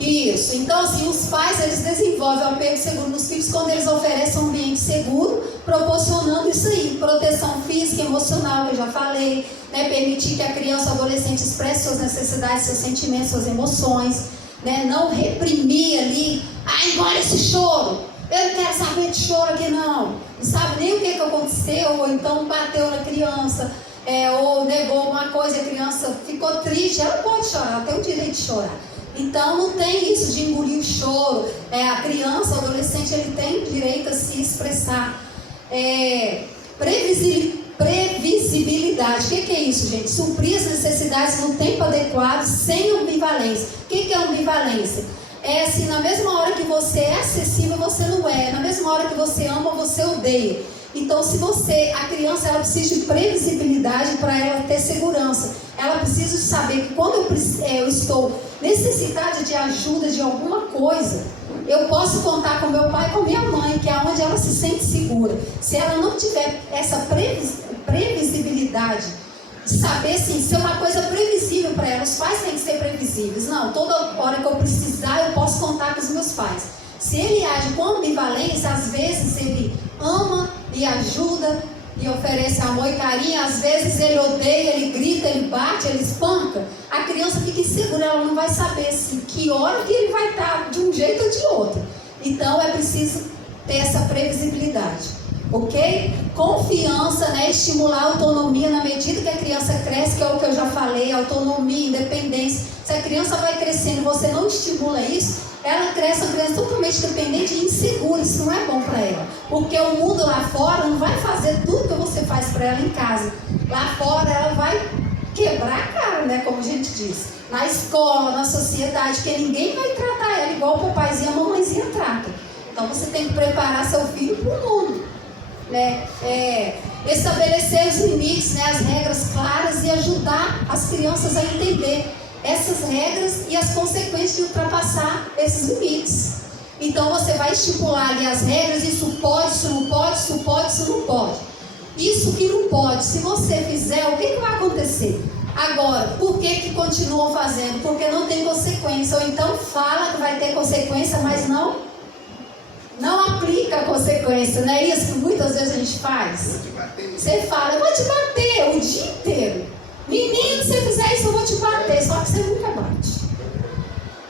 Isso, então assim, os pais eles desenvolvem o apego seguro nos filhos quando eles oferecem um ambiente seguro, proporcionando isso aí, proteção física e emocional, que eu já falei, né? Permitir que a criança ou adolescente expresse suas necessidades, seus sentimentos, suas emoções, né? Não reprimir ali, engole esse choro, eu não quero saber de choro aqui não sabe nem o que aconteceu, ou então bateu na criança, ou negou uma coisa, a criança ficou triste, ela pode chorar, ela tem o direito de chorar. Então não tem isso de engolir o choro. A criança, o adolescente, ele tem direito a se expressar. Previsibilidade. O que é isso, gente? Suprir as necessidades no tempo adequado, sem ambivalência. O que é ambivalência? É assim, na mesma hora que você é acessível, você não é. Na mesma hora que você ama, você odeia. Então, a criança, ela precisa de previsibilidade para ela ter segurança. Ela precisa de saber que quando eu estou necessitada de ajuda de alguma coisa, eu posso contar com meu pai e com minha mãe, que é onde ela se sente segura. Se ela não tiver essa previsibilidade, de saber assim, ser uma coisa previsível para ela, os pais têm que ser previsíveis. Não, toda hora que eu precisar, eu posso contar com os meus pais. Se ele age com ambivalência, às vezes ele ama e ajuda e oferece amor e carinho, às vezes ele odeia, ele grita, ele bate, ele espanca. A criança fica insegura, ela não vai saber assim, que hora que ele vai estar de um jeito ou de outro. Então é preciso ter essa previsibilidade, ok? Confiança, né? Estimular a autonomia na medida que a criança cresce, que é o que eu já falei, autonomia, independência. Se a criança vai crescendo e você não estimula isso, ela cresce uma criança totalmente dependente e insegura. Isso não é bom para ela, porque o mundo lá fora não vai fazer tudo que você faz para ela em casa. Lá fora ela vai quebrar a cara, né, como a gente diz, na escola, na sociedade, porque ninguém vai tratar ela igual o papaizinho e a mamãezinha trata. Então você tem que preparar seu filho para o mundo, né? Estabelecer os limites, né, as regras claras e ajudar as crianças a entender essas regras e as consequências de ultrapassar esses limites. Então você vai estipular ali as regras, isso pode, isso não pode, isso pode, isso não pode. Isso que não pode, se você fizer, o que vai acontecer? Agora, por que continuam fazendo? Porque não tem consequência. Ou então fala que vai ter consequência, mas não aplica a consequência. Não é isso que muitas vezes a gente faz? Você fala, eu vou te bater o dia inteiro. Menino, se você fizer isso, eu vou te bater. Só que você nunca bate.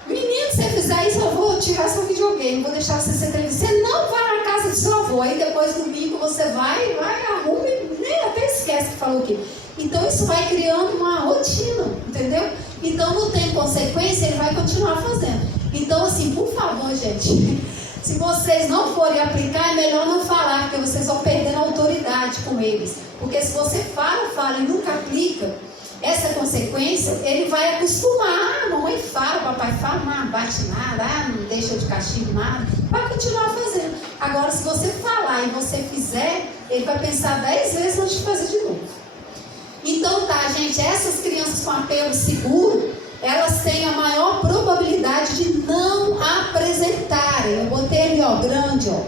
Menino, se você fizer isso, eu vou tirar seu videogame, vou deixar você ser televisão. Você não vai na casa do seu avô. Aí depois do domingo você vai, arruma e nem até esquece que falou o quê. Então isso vai criando uma rotina, entendeu? Então não tem consequência, ele vai continuar fazendo. Então assim, por favor, gente, se vocês não forem aplicar, é melhor não falar, porque vocês vão perdendo a autoridade com eles. Porque se você fala e nunca aplica essa consequência, ele vai acostumar. Mamãe fala, papai fala, não bate nada, não deixa de castigo nada, vai continuar fazendo. Agora, se você falar e você fizer, ele vai pensar 10 vezes antes de fazer de novo. Então tá, gente, essas crianças com apego seguro, elas têm a maior probabilidade de não apresentarem, eu botei ali, ó, grande, ó,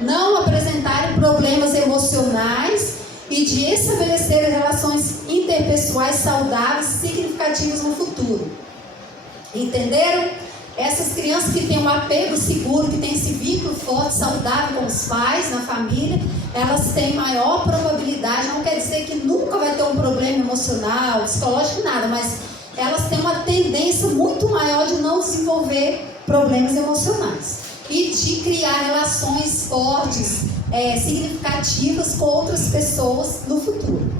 não apresentarem problemas emocionais e de estabelecer relações interpessoais saudáveis e significativas no futuro. Entenderam? Essas crianças que têm um apego seguro, que têm esse vínculo forte, saudável com os pais, na família, elas têm maior probabilidade, não quer dizer que nunca vai ter um problema emocional, psicológico, nada, mas elas têm uma tendência muito maior de não desenvolver problemas emocionais e de criar relações fortes, significativas com outras pessoas no futuro.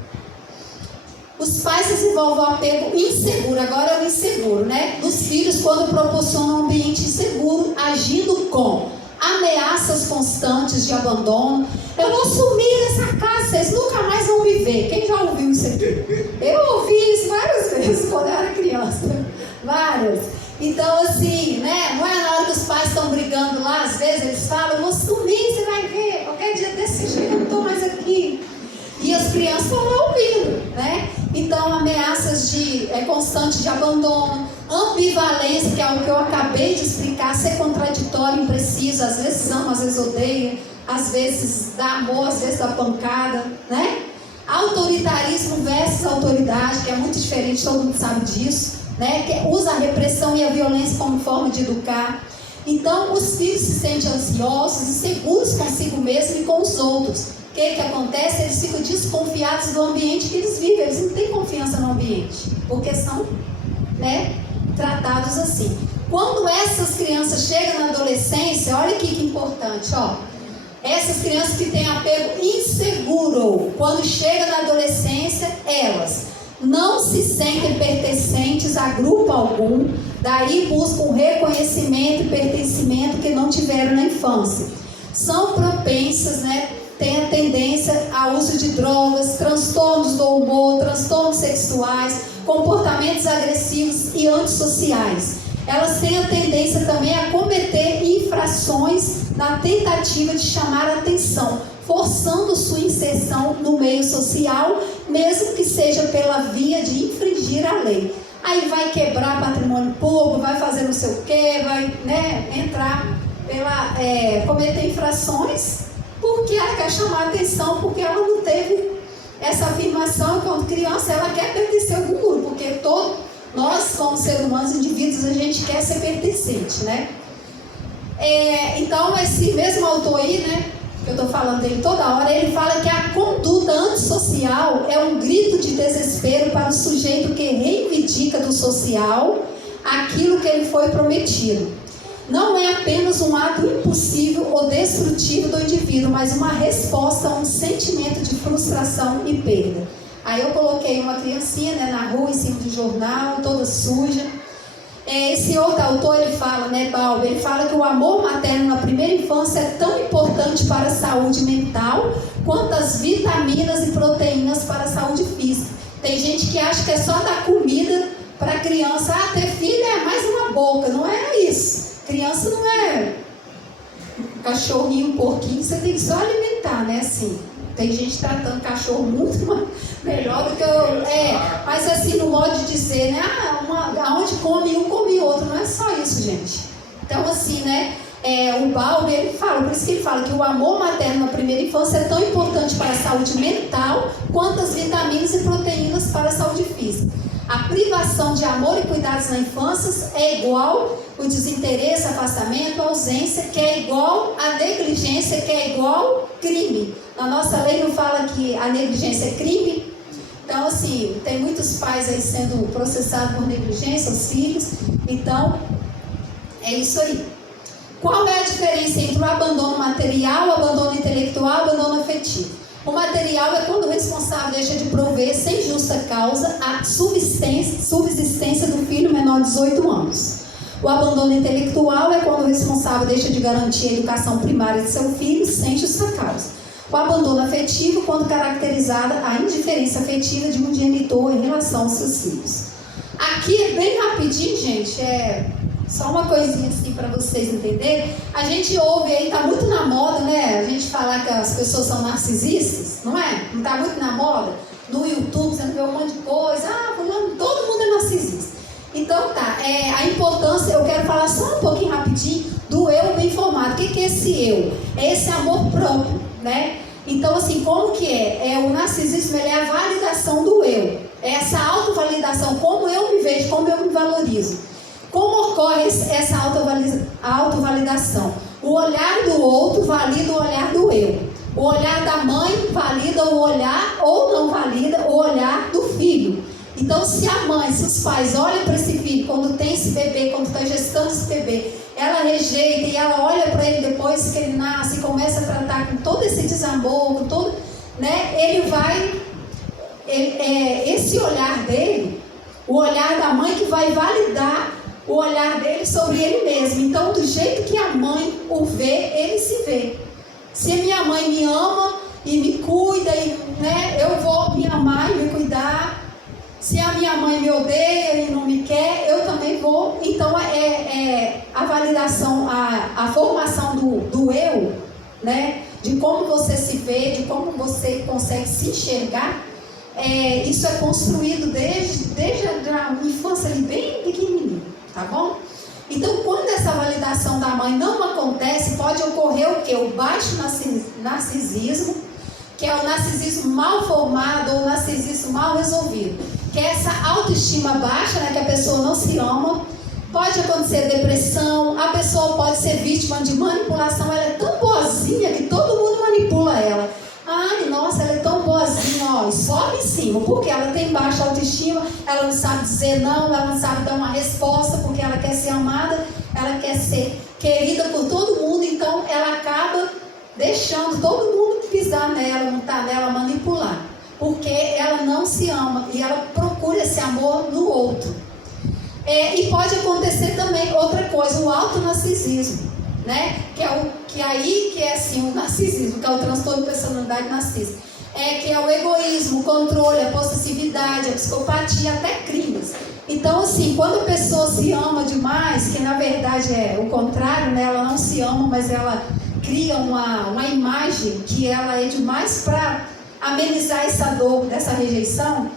Os pais desenvolvem o apego inseguro, agora é o inseguro, né? Dos filhos quando proporcionam um ambiente inseguro, agindo com ameaças constantes de abandono. Eu vou sumir dessa casa, vocês nunca mais vão me ver. Quem já ouviu isso aqui? Eu ouvi isso várias vezes quando eu era criança. Várias. Então assim, né? Não é na hora que os pais estão brigando lá, às vezes eles falam, eu vou sumir, você vai ver, qualquer dia desse jeito eu não estou mais aqui. E as crianças estão lá ouvindo, né? Então, ameaças constantes de abandono, ambivalência, que é algo que eu acabei de explicar, ser contraditório, impreciso, às vezes ama, às vezes odeia, às vezes dá amor, às vezes dá pancada, né? Autoritarismo versus autoridade, que é muito diferente, todo mundo sabe disso, né? Que usa a repressão e a violência como forma de educar. Então, os filhos se sentem ansiosos, inseguros consigo mesmo e com os outros. O que acontece? Eles ficam desconfiados do ambiente que eles vivem, eles não têm confiança no ambiente, porque são, né, tratados assim. Quando essas crianças chegam na adolescência, olha aqui que importante, ó. Essas crianças que têm apego inseguro, quando chegam na adolescência, elas não se sentem pertencentes a grupo algum, daí buscam reconhecimento e pertencimento que não tiveram na infância. São propensas, né? Tem a tendência ao uso de drogas, transtornos do humor, transtornos sexuais, comportamentos agressivos e antissociais. Elas têm a tendência também a cometer infrações na tentativa de chamar a atenção, forçando sua inserção no meio social, mesmo que seja pela via de infringir a lei. Aí vai quebrar patrimônio público, vai fazer não sei o quê, vai, né, entrar cometer infrações, porque ela quer chamar a atenção, porque ela não teve essa afirmação. Quando criança, ela quer pertencer a algum grupo, porque nós, como seres humanos, indivíduos, a gente quer ser pertencente, né? Então, esse mesmo autor aí, né, que eu estou falando dele toda hora, ele fala que a conduta antissocial é um grito de desespero para o sujeito que reivindica do social aquilo que ele foi prometido. Não é apenas um ato impossível ou destrutivo do indivíduo, mas uma resposta a um sentimento de frustração e perda. Aí eu coloquei uma criancinha, né, na rua, em cima do jornal, toda suja. Esse outro autor, ele fala, né, Balbi, ele fala que o amor materno na primeira infância é tão importante para a saúde mental quanto as vitaminas e proteínas para a saúde física. Tem gente que acha que é só dar comida para a criança. Ah, ter filho é mais uma boca. Não é isso. Criança não é um cachorrinho, um porquinho, você tem que só alimentar, né, assim. Tem gente tratando cachorro muito melhor do que eu. Mas assim, no modo de dizer, né? Aonde come um, come outro. Não é só isso, gente. Então, assim, né? O Balbi, ele fala, por isso que ele fala que o amor materno na primeira infância é tão importante para a saúde mental quanto as vitaminas e proteínas para a saúde física. A privação de amor e cuidados na infância é igual o desinteresse, afastamento, ausência, que é igual a negligência, que é igual crime. Na nossa lei não fala que a negligência é crime? Então, assim, tem muitos pais aí sendo processados por negligência, os filhos. Então, é isso aí. Qual é a diferença entre o abandono material, o abandono intelectual e o abandono afetivo? O material é quando o responsável deixa de prover, sem justa causa, a subsistência do filho menor de 18 anos. O abandono intelectual é quando o responsável deixa de garantir a educação primária de seu filho, sem justa causa. O abandono afetivo, quando caracterizada a indiferença afetiva de um genitor em relação aos seus filhos. Aqui é bem rapidinho, gente, só uma coisinha assim para vocês entenderem. A gente ouve aí, tá muito na moda, né? A gente falar que as pessoas são narcisistas, não é? Não tá muito na moda? No YouTube você não vê um monte de coisa. Fulano, todo mundo é narcisista. Então tá, a importância, eu quero falar só um pouquinho rapidinho do eu bem formado. O que é esse eu? É esse amor próprio, né? Então assim, como que é? O narcisismo, ele é a validação do eu. É essa autovalidação, como eu me vejo, como eu me valorizo. Como ocorre essa autovalidação? O olhar do outro valida o olhar do eu. O olhar da mãe valida o olhar, ou não valida o olhar do filho. Então, se a mãe, se os pais olham para esse filho, quando tem esse bebê, quando está gestando esse bebê, ela rejeita e ela olha para ele depois que ele nasce e começa a tratar com todo esse desamor, com todo, né? Ele vai, esse olhar dele, o olhar da mãe que vai validar o olhar dele sobre ele mesmo. Então, do jeito que a mãe o vê, ele se vê. Se a minha mãe me ama e me cuida, né, eu vou me amar e me cuidar. Se a minha mãe me odeia e não me quer, eu também vou. Então, a validação, a formação do eu, né, de como você se vê, de como você consegue se enxergar, isso é construído desde a infância ali, bem pequenininho. Tá bom? Então, quando essa validação da mãe não acontece, pode ocorrer o quê? O baixo narcisismo, que é o narcisismo mal formado ou o narcisismo mal resolvido, que é essa autoestima baixa, né, que a pessoa não se ama. Pode acontecer depressão, a pessoa pode ser vítima de manipulação. Ela é tão boazinha que todo mundo manipula ela. Ai, nossa, ela é tão boazinha, ó, e sobe em cima, porque ela tem baixa autoestima, ela não sabe dizer não, ela não sabe dar uma resposta, porque ela quer ser amada, ela quer ser querida por todo mundo, então ela acaba deixando todo mundo pisar nela, montar nela, manipular, porque ela não se ama e ela procura esse amor no outro. E pode acontecer também outra coisa, o autonarcisismo, né? Que é assim, o narcisismo, que é o transtorno de personalidade narcisista, que é o egoísmo, o controle, a possessividade, a psicopatia, até crimes. Então, assim, quando a pessoa se ama demais, que na verdade é o contrário, né? Ela não se ama, mas ela cria uma imagem que ela é demais para amenizar essa dor dessa rejeição,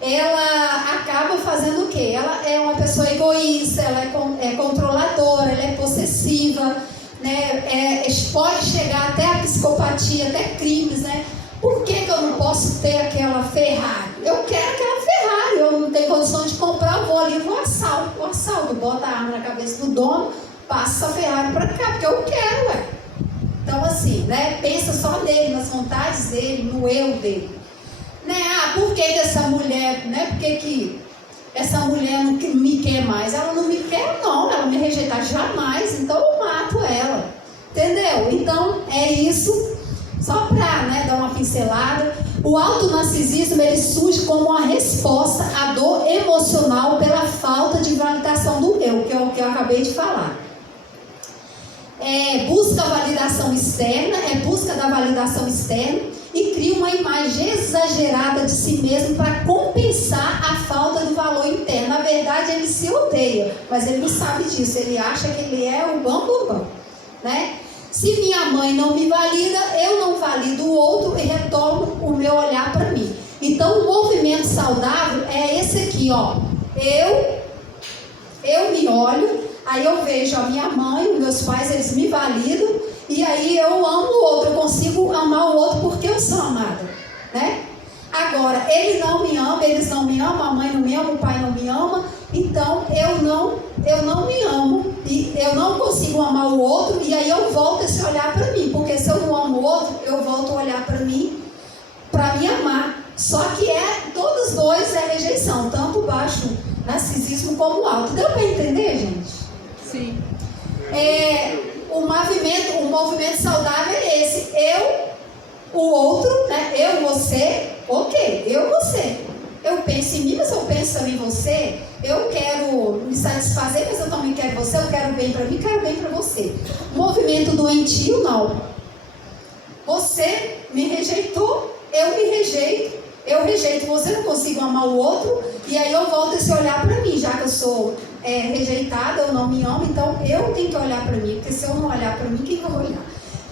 ela acaba fazendo o quê? Ela é uma pessoa egoísta, ela é controladora, ela é possessiva, né? Pode chegar até a psicopatia, até crimes, né? Por que eu não posso ter aquela Ferrari? Eu quero aquela Ferrari, eu não tenho condição de comprar, eu vou ali no assalto, bota a arma na cabeça do dono, passa a Ferrari para cá, porque eu quero, ué. Então assim, né? Pensa só nele, nas vontades dele, no eu dele. Né? Por que essa mulher, né? Por que essa mulher não me quer mais? Ela não me quer, não, ela me rejeitar jamais, então eu mato ela. Entendeu? Então é isso, só para, né, dar uma pincelada. O autonarcisismo, ele surge como uma resposta à dor emocional pela falta de validação do eu, que é o que eu acabei de falar. Busca a validação externa, busca da validação externa e cria uma imagem exagerada de si mesmo para compensar a falta do valor interno. Na verdade, ele se odeia, mas ele não sabe disso, ele acha que ele é o bambambam, né? Se minha mãe não me valida, eu não valido o outro e retorno o meu olhar para mim. Então, o movimento saudável é esse aqui, ó. Eu me olho, aí eu vejo a minha mãe, os meus pais, eles me validam, e aí eu amo o outro, eu consigo amar o outro porque eu sou amada, né? Agora, ele não me ama, eles não me amam, a mãe não me ama, o pai não me ama, então eu não me amo e eu não consigo amar o outro, e aí eu volto esse olhar para mim, porque se eu não amo o outro, eu volto a olhar para mim, para me amar. Só que todos os dois é rejeição, tanto o baixo narcisismo como o alto. Deu para entender, gente? Sim. O movimento saudável é esse. O outro, né? Eu, você, ok, eu, você. Eu penso em mim, mas eu penso também em você. Eu quero me satisfazer, mas eu também quero você. Eu quero bem para mim, quero bem para você. Movimento doentio, não. Você me rejeitou, eu me rejeito. Eu rejeito você, não consigo amar o outro. E aí eu volto esse olhar para mim, já que eu sou rejeitada, eu não me amo. Então eu tenho que olhar para mim, porque se eu não olhar para mim, quem vai olhar?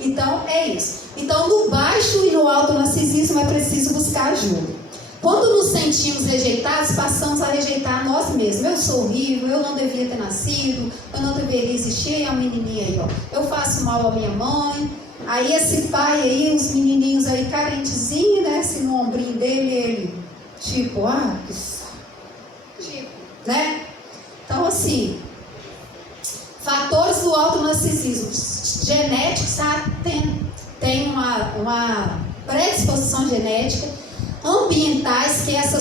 Então é isso. Então no baixo e no alto narcisismo é preciso buscar ajuda. Quando nos sentimos rejeitados, passamos a rejeitar nós mesmos. Eu sou horrível, eu não devia ter nascido, eu não deveria existir. E a menininha aí, ó, eu faço mal à minha mãe. Aí esse pai aí, os menininhos aí carentezinhos, né, assim no ombrinho dele, ele tipo, que saco, tipo, né? Então assim, fatores do alto narcisismo genéticos, tá? Tem uma predisposição genética, ambientais, que é essa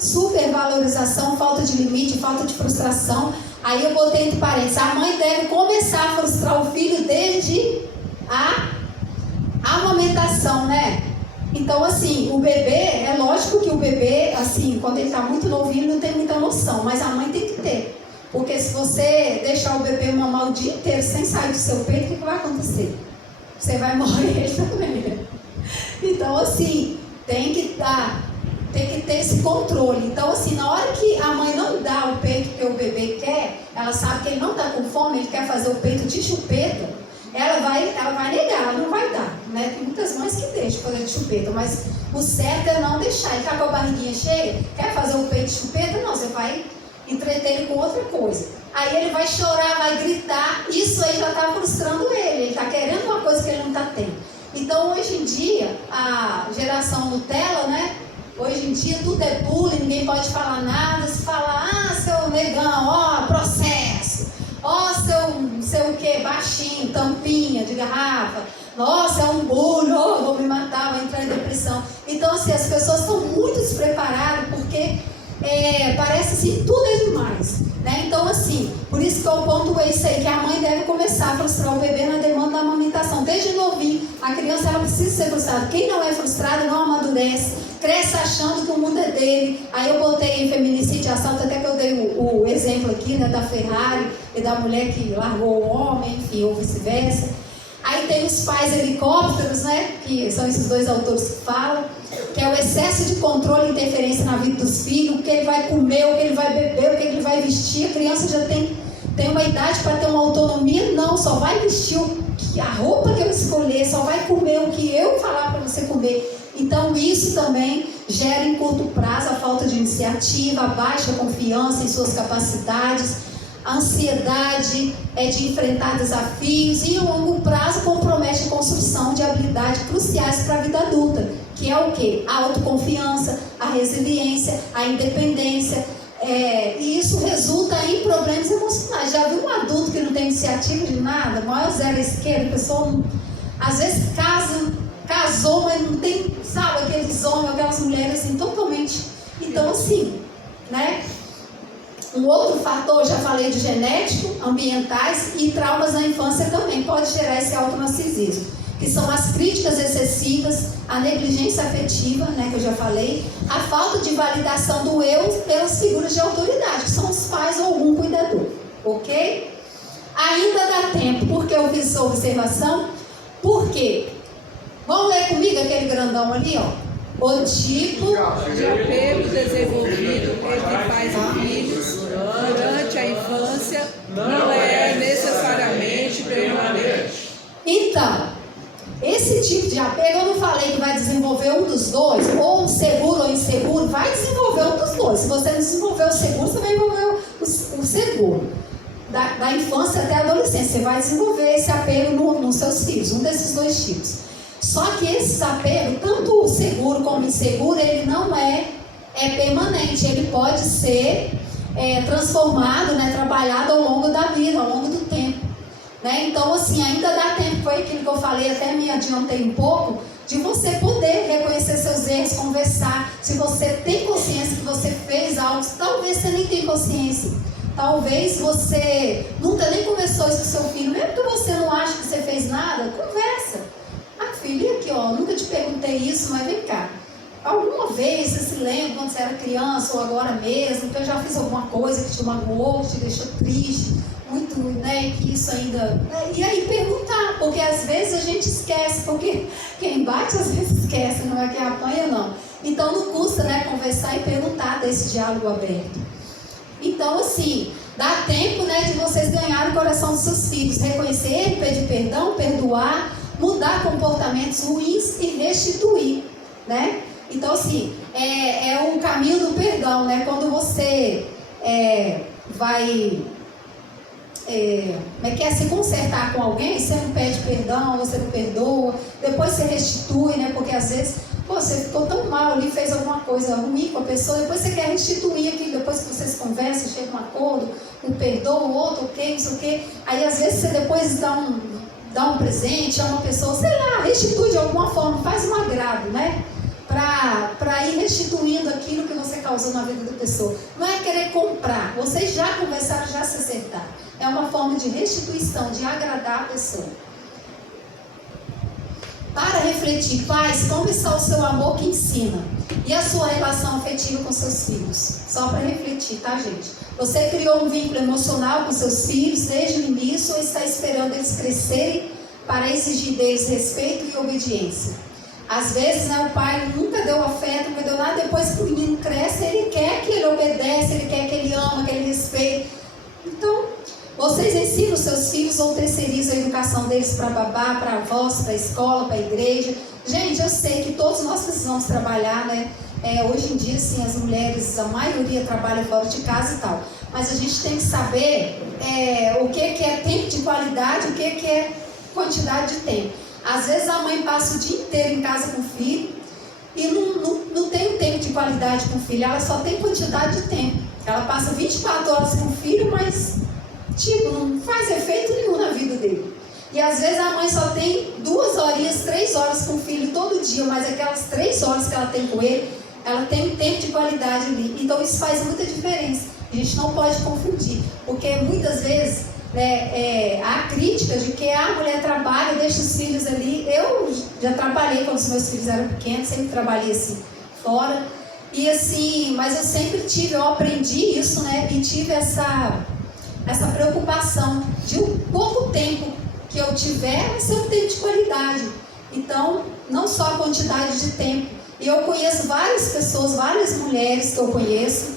supervalorização, falta de limite, falta de frustração. Aí eu botei entre parênteses, a mãe deve começar a frustrar o filho desde a amamentação, né? Então assim, o bebê, é lógico que o bebê, assim, quando ele está muito novinho, ele não tem muita noção, mas a mãe tem que ter. Porque se você deixar o bebê mamar o dia inteiro sem sair do seu peito, o que vai acontecer? Você vai morrer também. Então assim, tem que ter esse controle. Então assim, na hora que a mãe não dá o peito que o bebê quer, ela sabe que ele não está com fome, ele quer fazer o peito de chupeta, ela vai negar, ela não vai dar, né? Tem muitas mães que deixam fazer de chupeta, mas o certo é não deixar. Ele está com a barriguinha cheia, quer fazer o peito de chupeta? Não, você vai entreter ele com outra coisa. Aí ele vai chorar, vai gritar, isso aí já está frustrando ele está querendo uma coisa que ele não está tendo. Então hoje em dia, a geração Nutella, né? Hoje em dia tudo é bullying, ninguém pode falar nada. Se falar, seu negão, ó, processo. Ó, seu o quê? Baixinho, tampinha de garrafa. Nossa, é um bullying, vou me matar, vou entrar em depressão. Então, assim, as pessoas estão muito despreparadas porque parece assim, tudo é demais, né? Então, assim, por isso que eu ponto isso aí, que a mãe deve começar a frustrar o bebê na demanda da amamentação. Desde novinho, a criança ela precisa ser frustrada. Quem não é frustrado não amadurece, cresce achando que o mundo é dele. Aí eu botei em feminicídio e assalto, até que eu dei o exemplo aqui, né, da Ferrari e da mulher que largou o homem, enfim, ou vice-versa. Aí tem os pais helicópteros, né, que são esses dois autores que falam, que é o excesso de controle e interferência na vida dos filhos, o que ele vai comer, o que ele vai beber, o que ele vai vestir. A criança já tem uma idade para ter uma autonomia? Não, só vai vestir a roupa que eu escolher, só vai comer o que eu falar para você comer. Então isso também gera em curto prazo a falta de iniciativa, a baixa confiança em suas capacidades, a ansiedade de enfrentar desafios e, em longo prazo, compromete a construção de habilidades cruciais para a vida adulta, que é o quê? A autoconfiança, a resiliência, a independência, e isso resulta em problemas emocionais. Já viu um adulto que não tem iniciativa de nada, maior zero à esquerda, a pessoa às vezes casou, mas não tem, sabe, aqueles homens, aquelas mulheres assim, totalmente. Então, assim, né? Um outro fator, já falei de genético, ambientais e traumas na infância também pode gerar esse autonarcisismo. que são as críticas excessivas, a negligência afetiva, né, que eu já falei, a falta de validação do eu pelas figuras de autoridade, que são os pais ou algum cuidador, ok? Ainda dá tempo, porque eu fiz essa observação, porque, vamos ler comigo aquele grandão ali, ó, o tipo De apego desenvolvido entre pais e filhos durante a infância não é necessariamente permanente. Então, esse tipo de apego, eu não falei que vai desenvolver um dos dois, ou seguro ou inseguro, vai desenvolver um dos dois. Se você não desenvolver o seguro, você vai desenvolver o seguro. Da infância até a adolescência, você vai desenvolver esse apego nos seus filhos, um desses dois tipos. Só que esse apego, tanto o seguro como o inseguro, ele não é permanente, ele pode ser transformado, né, trabalhado ao longo da vida, ao longo do tempo. Né? Então, assim, ainda dá tempo, foi aquilo que eu falei, até me adiantei um pouco, de você poder reconhecer seus erros, conversar. Se você tem consciência que você fez algo, talvez você nem tenha consciência. Talvez você nunca nem conversou isso com seu filho, mesmo que você não ache que você fez nada, conversa. Ah, filho, aqui ó, nunca te perguntei isso, mas vem cá. Alguma vez você se lembra quando você era criança ou agora mesmo, que eu já fiz alguma coisa que te magoou, que te deixou triste, muito, né, que isso ainda... E aí perguntar, porque às vezes a gente esquece, porque quem bate às vezes esquece, não é quem apanha não. Então não custa, né, conversar e perguntar desse diálogo aberto. Então assim, dá tempo, né, de vocês ganharem o coração dos seus filhos, reconhecer, pedir perdão, perdoar, mudar comportamentos ruins e restituir, né? Então assim, é um caminho do perdão, né? Quando você vai se consertar com alguém, você não pede perdão, você não perdoa, depois você restitui, né? Porque às vezes você ficou tão mal ali, fez alguma coisa ruim com a pessoa, depois você quer restituir aquilo, depois que vocês conversam, chega um acordo, um perdoa, o outro, ok, não sei o quê. Aí às vezes você depois dá um presente a uma pessoa, sei lá, restitui de alguma forma, faz um agrado, né? Para ir restituindo aquilo que você causou na vida da pessoa. Não é querer comprar, vocês já conversaram, já se acertaram. É uma forma de restituição, de agradar a pessoa. Para refletir, pais, como está o seu amor que ensina? E a sua relação afetiva com seus filhos? Só para refletir, tá, gente? Você criou um vínculo emocional com seus filhos desde o início ou está esperando eles crescerem para exigir deles respeito e obediência? Às vezes, né, o pai nunca deu afeto, nunca deu nada, depois que o menino cresce, ele quer que ele obedece, ele quer que ele ama, que ele respeite. Então, vocês ensinam os seus filhos ou terceirizam a educação deles para babá, para avós, para a escola, para a igreja? Gente, eu sei que todos nós precisamos trabalhar, né? Hoje em dia, sim, as mulheres, a maioria trabalha fora de casa e tal. Mas a gente tem que saber o que é tempo de qualidade, o que é quantidade de tempo. Às vezes a mãe passa o dia inteiro em casa com o filho e não tem um tempo de qualidade com o filho, ela só tem quantidade de tempo. Ela passa 24 horas com o filho, mas não faz efeito nenhum na vida dele. E às vezes a mãe só tem 2 horinhas, 3 horas com o filho todo dia, mas aquelas 3 horas que ela tem com ele, ela tem um tempo de qualidade ali. Então isso faz muita diferença. A gente não pode confundir, porque muitas vezes há críticas de que a mulher trabalha, deixa os filhos ali. Eu já trabalhei quando os meus filhos eram pequenos, sempre trabalhei assim fora. E assim, mas eu sempre eu aprendi isso, né? E tive essa preocupação de um pouco tempo que eu tiver, vai ser um tempo de qualidade. Então, não só a quantidade de tempo. E eu conheço várias pessoas, várias mulheres que eu conheço,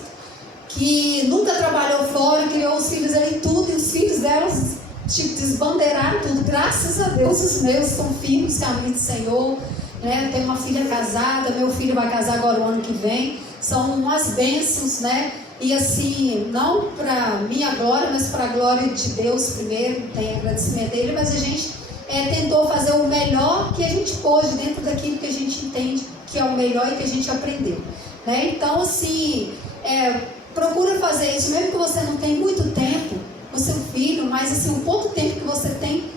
que nunca trabalhou fora, criou os filhos ali tudo, e os filhos delas desbandeiraram tudo. Graças a Deus, os meus são filhos, caminho do Senhor, né? Eu tenho uma filha casada, meu filho vai casar agora o ano que vem. São umas bênçãos, né? E assim, não para minha glória, mas para a glória de Deus primeiro, tem agradecimento dele, mas a gente tentou fazer o melhor que a gente pôde dentro daquilo que a gente entende que é o melhor e que a gente aprendeu, né? Então assim, procura fazer isso, mesmo que você não tenha muito tempo com seu filho, mas assim, um pouco tempo que você tem,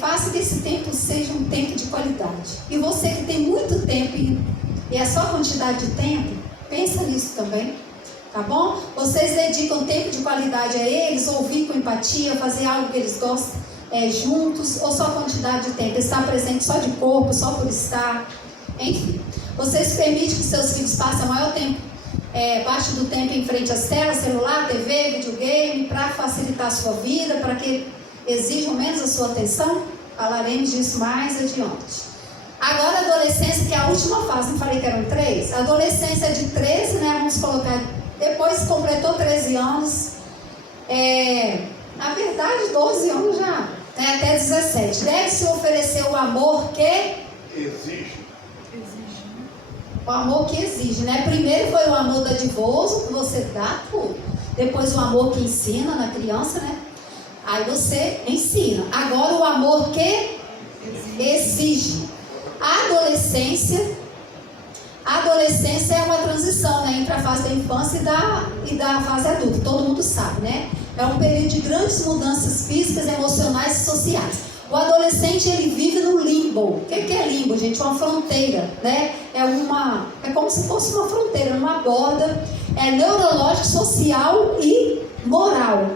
faça que esse tempo seja um tempo de qualidade. E você que tem muito tempo e é só quantidade de tempo, pensa nisso também, tá bom? Vocês dedicam tempo de qualidade a eles, ouvir com empatia, fazer algo que eles gostam, juntos, ou só quantidade de tempo? Estar presente só de corpo, só por estar, enfim. Vocês permitem que seus filhos passem o maior tempo, parte do tempo em frente às telas, celular, TV, videogame, para facilitar a sua vida, para que exijam menos a sua atenção? Falaremos disso mais adiante. Agora a adolescência, que é a última fase, não falei que eram 3? A adolescência é de 13, né? Vamos colocar, depois completou 13 anos, na verdade 12 anos já, né? Até 17. Deve-se oferecer o amor que exige. O amor que exige, né? Primeiro foi o amor dadivoso, que você dá tudo. Depois o amor que ensina na criança, né? Aí você ensina. Agora o amor que exige. A adolescência é uma transição, né, entre a fase da infância e da fase adulta. Todo mundo sabe, né? É um período de grandes mudanças físicas, emocionais e sociais. O adolescente, ele vive no limbo. O que é limbo, gente? Uma fronteira, né? É como se fosse uma fronteira, uma borda neurológica, social e moral.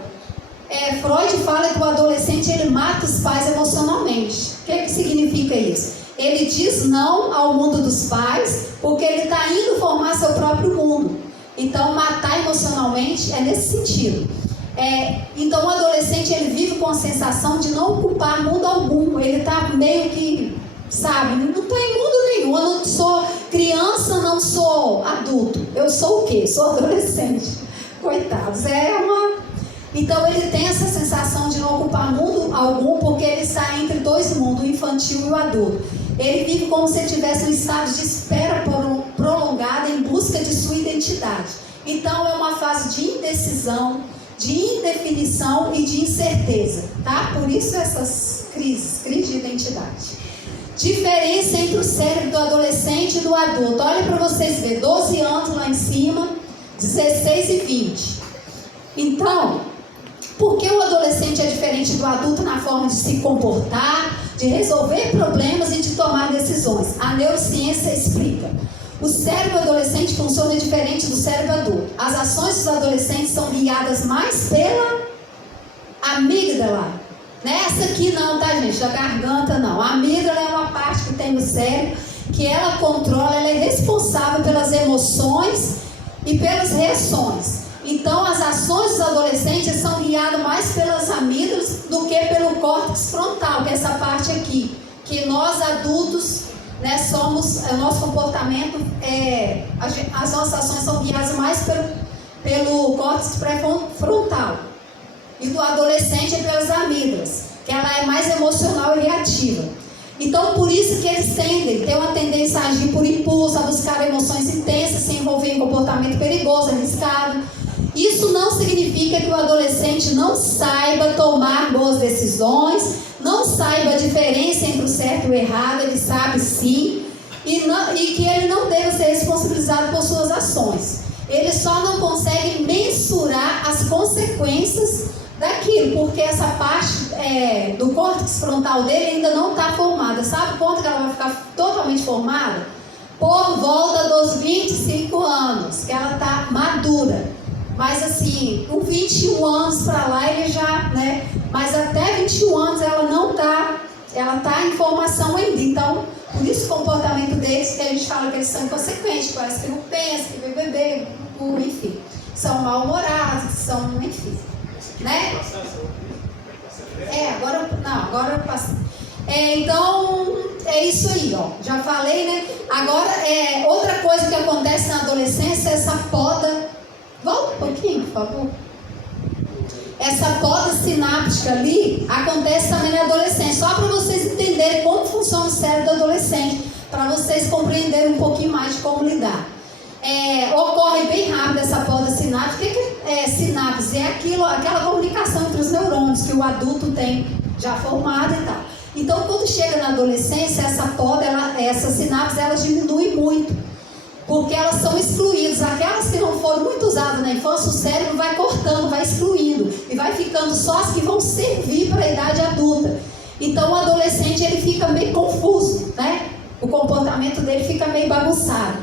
Freud fala que o adolescente, ele mata os pais emocionalmente. O que significa isso? Ele diz não ao mundo dos pais, porque ele está indo formar seu próprio mundo. Então, matar emocionalmente é nesse sentido. Então, o adolescente, ele vive com a sensação de não ocupar mundo algum. Ele está meio que, sabe, não estou em mundo nenhum. Eu não sou criança, não sou adulto. Eu sou o quê? Sou adolescente. Coitados, Então ele tem essa sensação de não ocupar mundo algum, porque ele está entre dois mundos, o infantil e o adulto. Ele vive como se ele tivesse um estado de espera prolongada em busca de sua identidade. Então é uma fase de indecisão, de indefinição e de incerteza, tá? Por isso essas crises de identidade. Diferença entre o cérebro do adolescente e do adulto. Olha para vocês verem, 12 anos lá em cima, 16 e 20. Então, por que o adolescente é diferente do adulto na forma de se comportar, de resolver problemas e de tomar decisões? A neurociência explica. O cérebro adolescente funciona diferente do cérebro adulto. As ações dos adolescentes são guiadas mais pela amígdala. Nessa aqui não, tá, gente? Da garganta não. A amígdala é uma parte que tem no cérebro que ela controla, ela é responsável pelas emoções e pelas reações. Então, as ações dos adolescentes são guiadas mais pelas amígdalas do que pelo córtex frontal, que é essa parte aqui, que nós adultos, né, somos, o nosso comportamento, as nossas ações são guiadas mais pelo córtex pré-frontal. E do adolescente é pelas amígdalas, que ela é mais emocional e reativa. Então, por isso que eles têm uma tendência a agir por impulso, a buscar emoções intensas, se envolver em comportamento perigoso, arriscado. Isso não significa que o adolescente não saiba tomar boas decisões, não saiba a diferença entre o certo e o errado, ele sabe sim, e que ele não deve ser responsabilizado por suas ações. Ele só não consegue mensurar as consequências daquilo, porque essa parte do córtex frontal dele ainda não está formada. Sabe quando que ela vai ficar totalmente formada? Por volta dos 25 anos, que ela está madura. Mas assim, com 21 anos para lá ele já, né? Mas até 21 anos ela não está, ela está em formação ainda. Então, por isso o comportamento deles, que a gente fala que eles são inconsequentes, parece que não pensam, que vai beber, enfim. São mal-humorados, são, enfim. Né? Agora eu passo. Então, é isso aí, ó. Já falei, né? Agora, outra coisa que acontece na adolescência é essa poda. Volta um pouquinho, por favor. Essa poda sináptica ali acontece também na adolescência. Só para vocês entenderem como funciona o cérebro do adolescente, para vocês compreenderem um pouquinho mais de como lidar. Ocorre bem rápido essa poda sináptica. O que é sinapse? É aquela comunicação entre os neurônios que o adulto tem já formado e tal. Então, quando chega na adolescência, essa poda, essa sinapse, elas diminuem muito. Porque elas são excluídas. Aquelas que não foram muito usadas na infância, o cérebro vai cortando, vai excluindo. E vai ficando só as que vão servir para a idade adulta. Então o adolescente ele fica meio confuso, né? O comportamento dele fica meio bagunçado.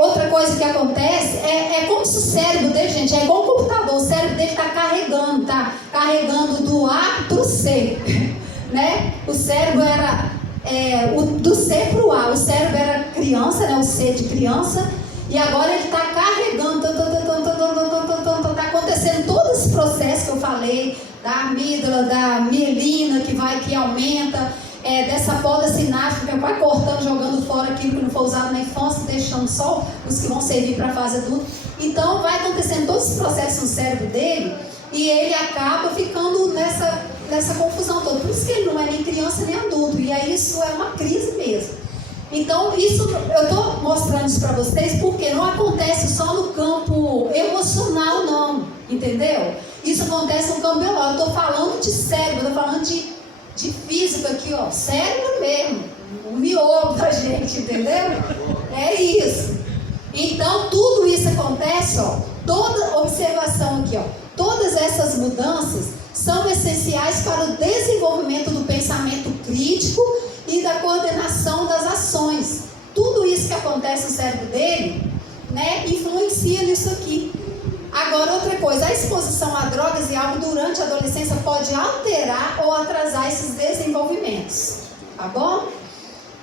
Outra coisa que acontece é como se o cérebro dele, gente, é igual o computador, o cérebro dele está carregando do A para o C, né? O cérebro era do C para o A, o cérebro era criança, né? O C de criança, e agora ele está carregando, está acontecendo todo esse processo que eu falei, da amígdala, da mielina que aumenta, dessa poda sináptica que vai cortando, jogando fora aquilo que não foi usado na infância, deixando só os que vão servir para a fase adulta. Então vai acontecendo todo esse processo no cérebro dele e ele acaba ficando nessa confusão toda. Por isso que ele não é nem criança nem adulto, e aí isso é uma crise mesmo. Então isso, eu estou mostrando isso para vocês porque não acontece só no campo emocional não, entendeu? Isso acontece no campo biológico. Eu estou falando de cérebro, eu estou falando de física aqui, ó, cérebro mesmo, o miolo da gente, entendeu? É isso. Então, tudo isso acontece, ó, toda observação aqui, ó, todas essas mudanças são essenciais para o desenvolvimento do pensamento crítico e da coordenação das ações. Tudo isso que acontece no cérebro dele, né, influencia nisso aqui. Agora, outra coisa, a exposição a drogas e álcool durante a adolescência pode alterar ou atrasar esses desenvolvimentos, tá bom?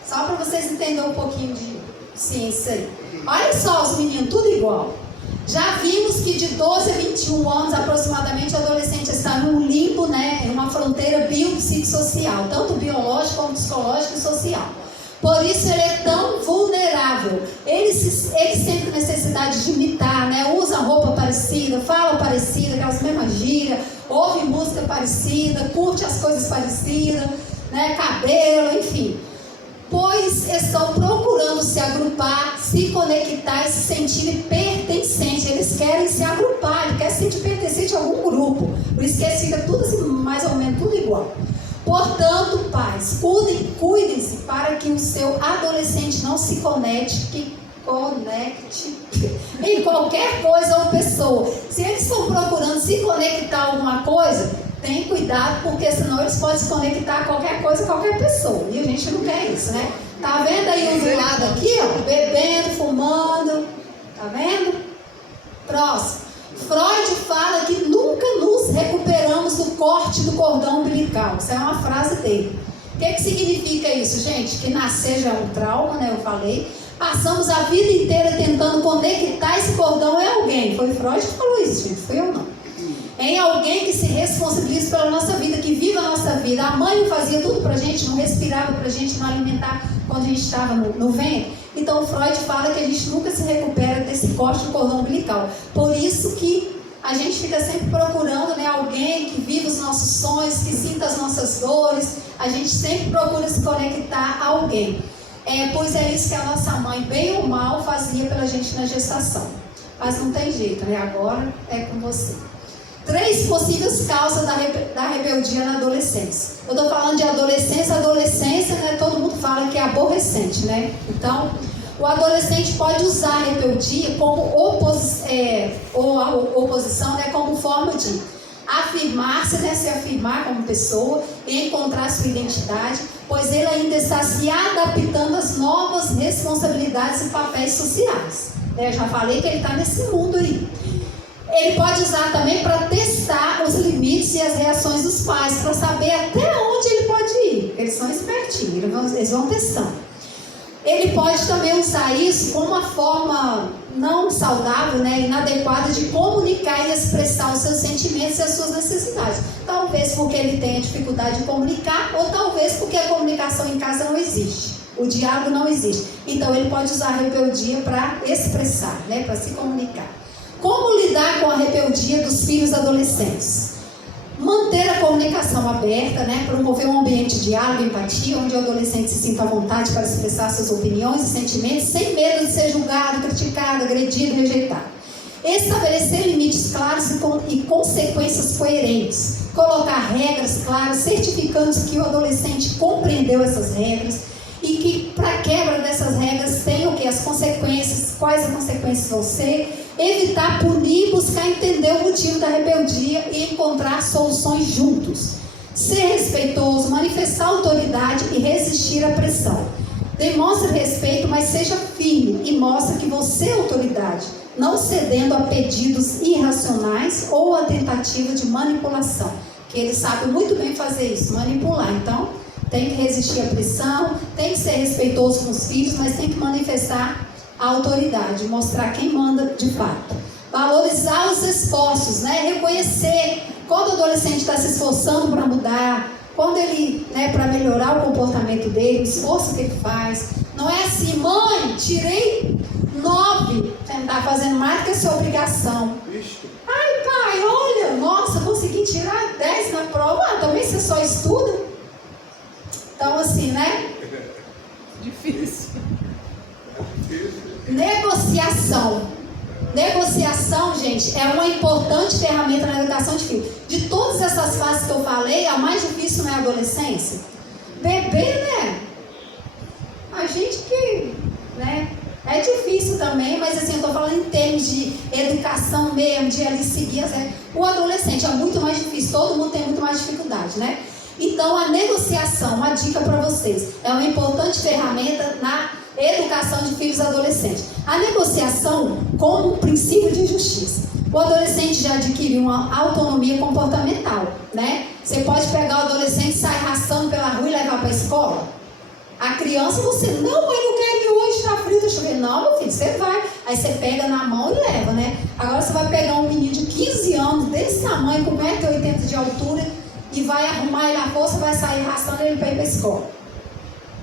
Só para vocês entenderem um pouquinho de ciência aí. Olha só os meninos, tudo igual. Já vimos que de 12 a 21 anos, aproximadamente, o adolescente está num limbo, né, em uma fronteira biopsicossocial, tanto biológica como psicológica e social. Por isso ele é tão vulnerável. Ele sente necessidade de imitar, né? Usa roupa parecida, fala parecida, aquelas mesmas gírias, ouve música parecida, curte as coisas parecidas, né? Cabelo, enfim. Pois estão procurando se agrupar, se conectar e se sentirem pertencentes. Eles querem se agrupar, eles querem se sentir pertencente a algum grupo. Por isso que eles ficam tudo assim, mais ou menos tudo igual. Portanto, pais, cuidem-se para que o seu adolescente não se conecte em qualquer coisa ou pessoa. Se eles estão procurando se conectar a alguma coisa, tem cuidado, porque senão eles podem se conectar a qualquer coisa, a qualquer pessoa. E a gente não quer isso, né? Tá vendo aí um do lado aqui, ó, bebendo, fumando, tá vendo? Próximo. Freud fala que nunca nos recuperamos do corte do cordão umbilical. Isso é uma frase dele. O que significa isso, gente? Que nascer já é um trauma, né? Eu falei. Passamos a vida inteira tentando conectar esse cordão em alguém. Foi Freud que falou isso, gente. Fui eu não. Em alguém que se responsabiliza pela nossa vida, que vive a nossa vida. A mãe não fazia tudo pra gente, não respirava pra gente, não alimentava quando a gente estava no ventre. Então Freud fala que a gente nunca se recupera desse corte do cordão umbilical. Por isso que a gente fica sempre procurando, né, alguém que vive os nossos sonhos, que sinta as nossas dores. A gente sempre procura se conectar a alguém. Pois é isso que a nossa mãe, bem ou mal, fazia pela gente na gestação. Mas não tem jeito, né? Agora é com você. 3 possíveis causas da rebeldia na adolescência. Eu estou falando de adolescência, né? Todo mundo fala que é aborrecente, né? Então, o adolescente pode usar a rebeldia como oposição, né? Como forma de afirmar-se, né? Se afirmar como pessoa e encontrar sua identidade, pois ele ainda está se adaptando às novas responsabilidades e papéis sociais. Eu já falei que ele está nesse mundo aí. Ele pode usar também para testar os limites e as reações dos pais, para saber até onde ele pode ir. Eles são espertinhos, eles vão testando. Ele pode também usar isso como uma forma não saudável, né, inadequada de comunicar e expressar os seus sentimentos e as suas necessidades. Talvez porque ele tenha dificuldade de comunicar, ou talvez porque a comunicação em casa não existe. O diálogo não existe. Então ele pode usar a rebeldia para expressar, né, para se comunicar. Como lidar com a rebeldia dos filhos adolescentes? Manter a comunicação aberta, né? Promover um ambiente de diálogo e empatia, onde o adolescente se sinta à vontade para expressar suas opiniões e sentimentos, sem medo de ser julgado, criticado, agredido, rejeitado. Estabelecer limites claros e consequências coerentes. Colocar regras claras, certificando que o adolescente compreendeu essas regras e que, para a quebra dessas regras, tem o que? As consequências, quais as consequências vão ser. Evitar punir, buscar entender o motivo da rebeldia e encontrar soluções juntos. Ser respeitoso, manifestar autoridade e resistir à pressão. Demonstre respeito, mas seja firme e mostre que você é autoridade, não cedendo a pedidos irracionais ou a tentativa de manipulação. Que ele sabe muito bem fazer isso, manipular. Então, tem que resistir à pressão, tem que ser respeitoso com os filhos, mas tem que manifestar a autoridade, mostrar quem manda de fato. Valorizar os esforços, né? Reconhecer quando o adolescente está se esforçando para mudar, quando ele, né, para melhorar o comportamento dele, o esforço que ele faz. Não é assim, mãe, tirei 9, você não está fazendo mais do que a sua obrigação. Ai, pai, olha, nossa, consegui tirar 10 na prova. Ah, também você só estuda? Então, assim, né? Difícil. Negociação. Negociação, gente, é uma importante ferramenta na educação de filhos. De todas essas fases que eu falei, a mais difícil não é a adolescência? Bebê, né? A gente que, né? É difícil também, mas assim, eu estou falando em termos de educação mesmo, de ali seguir as regras. O adolescente é muito mais difícil, todo mundo tem muito mais dificuldade, né? Então, a negociação, uma dica para vocês, é uma importante ferramenta na educação de filhos adolescentes. A negociação como um princípio de justiça. O adolescente já adquiriu uma autonomia comportamental, né? Você pode pegar o adolescente, sair arrastando pela rua e levar para a escola. A criança, você, não, mãe, não quero ir hoje, está frio, está chovendo. Não, meu filho, você vai. Aí você pega na mão e leva, né? Agora você vai pegar um menino de 15 anos, desse tamanho, com 1,80 m de altura, e vai arrumar ele à força, vai sair arrastando ele para ir para a escola.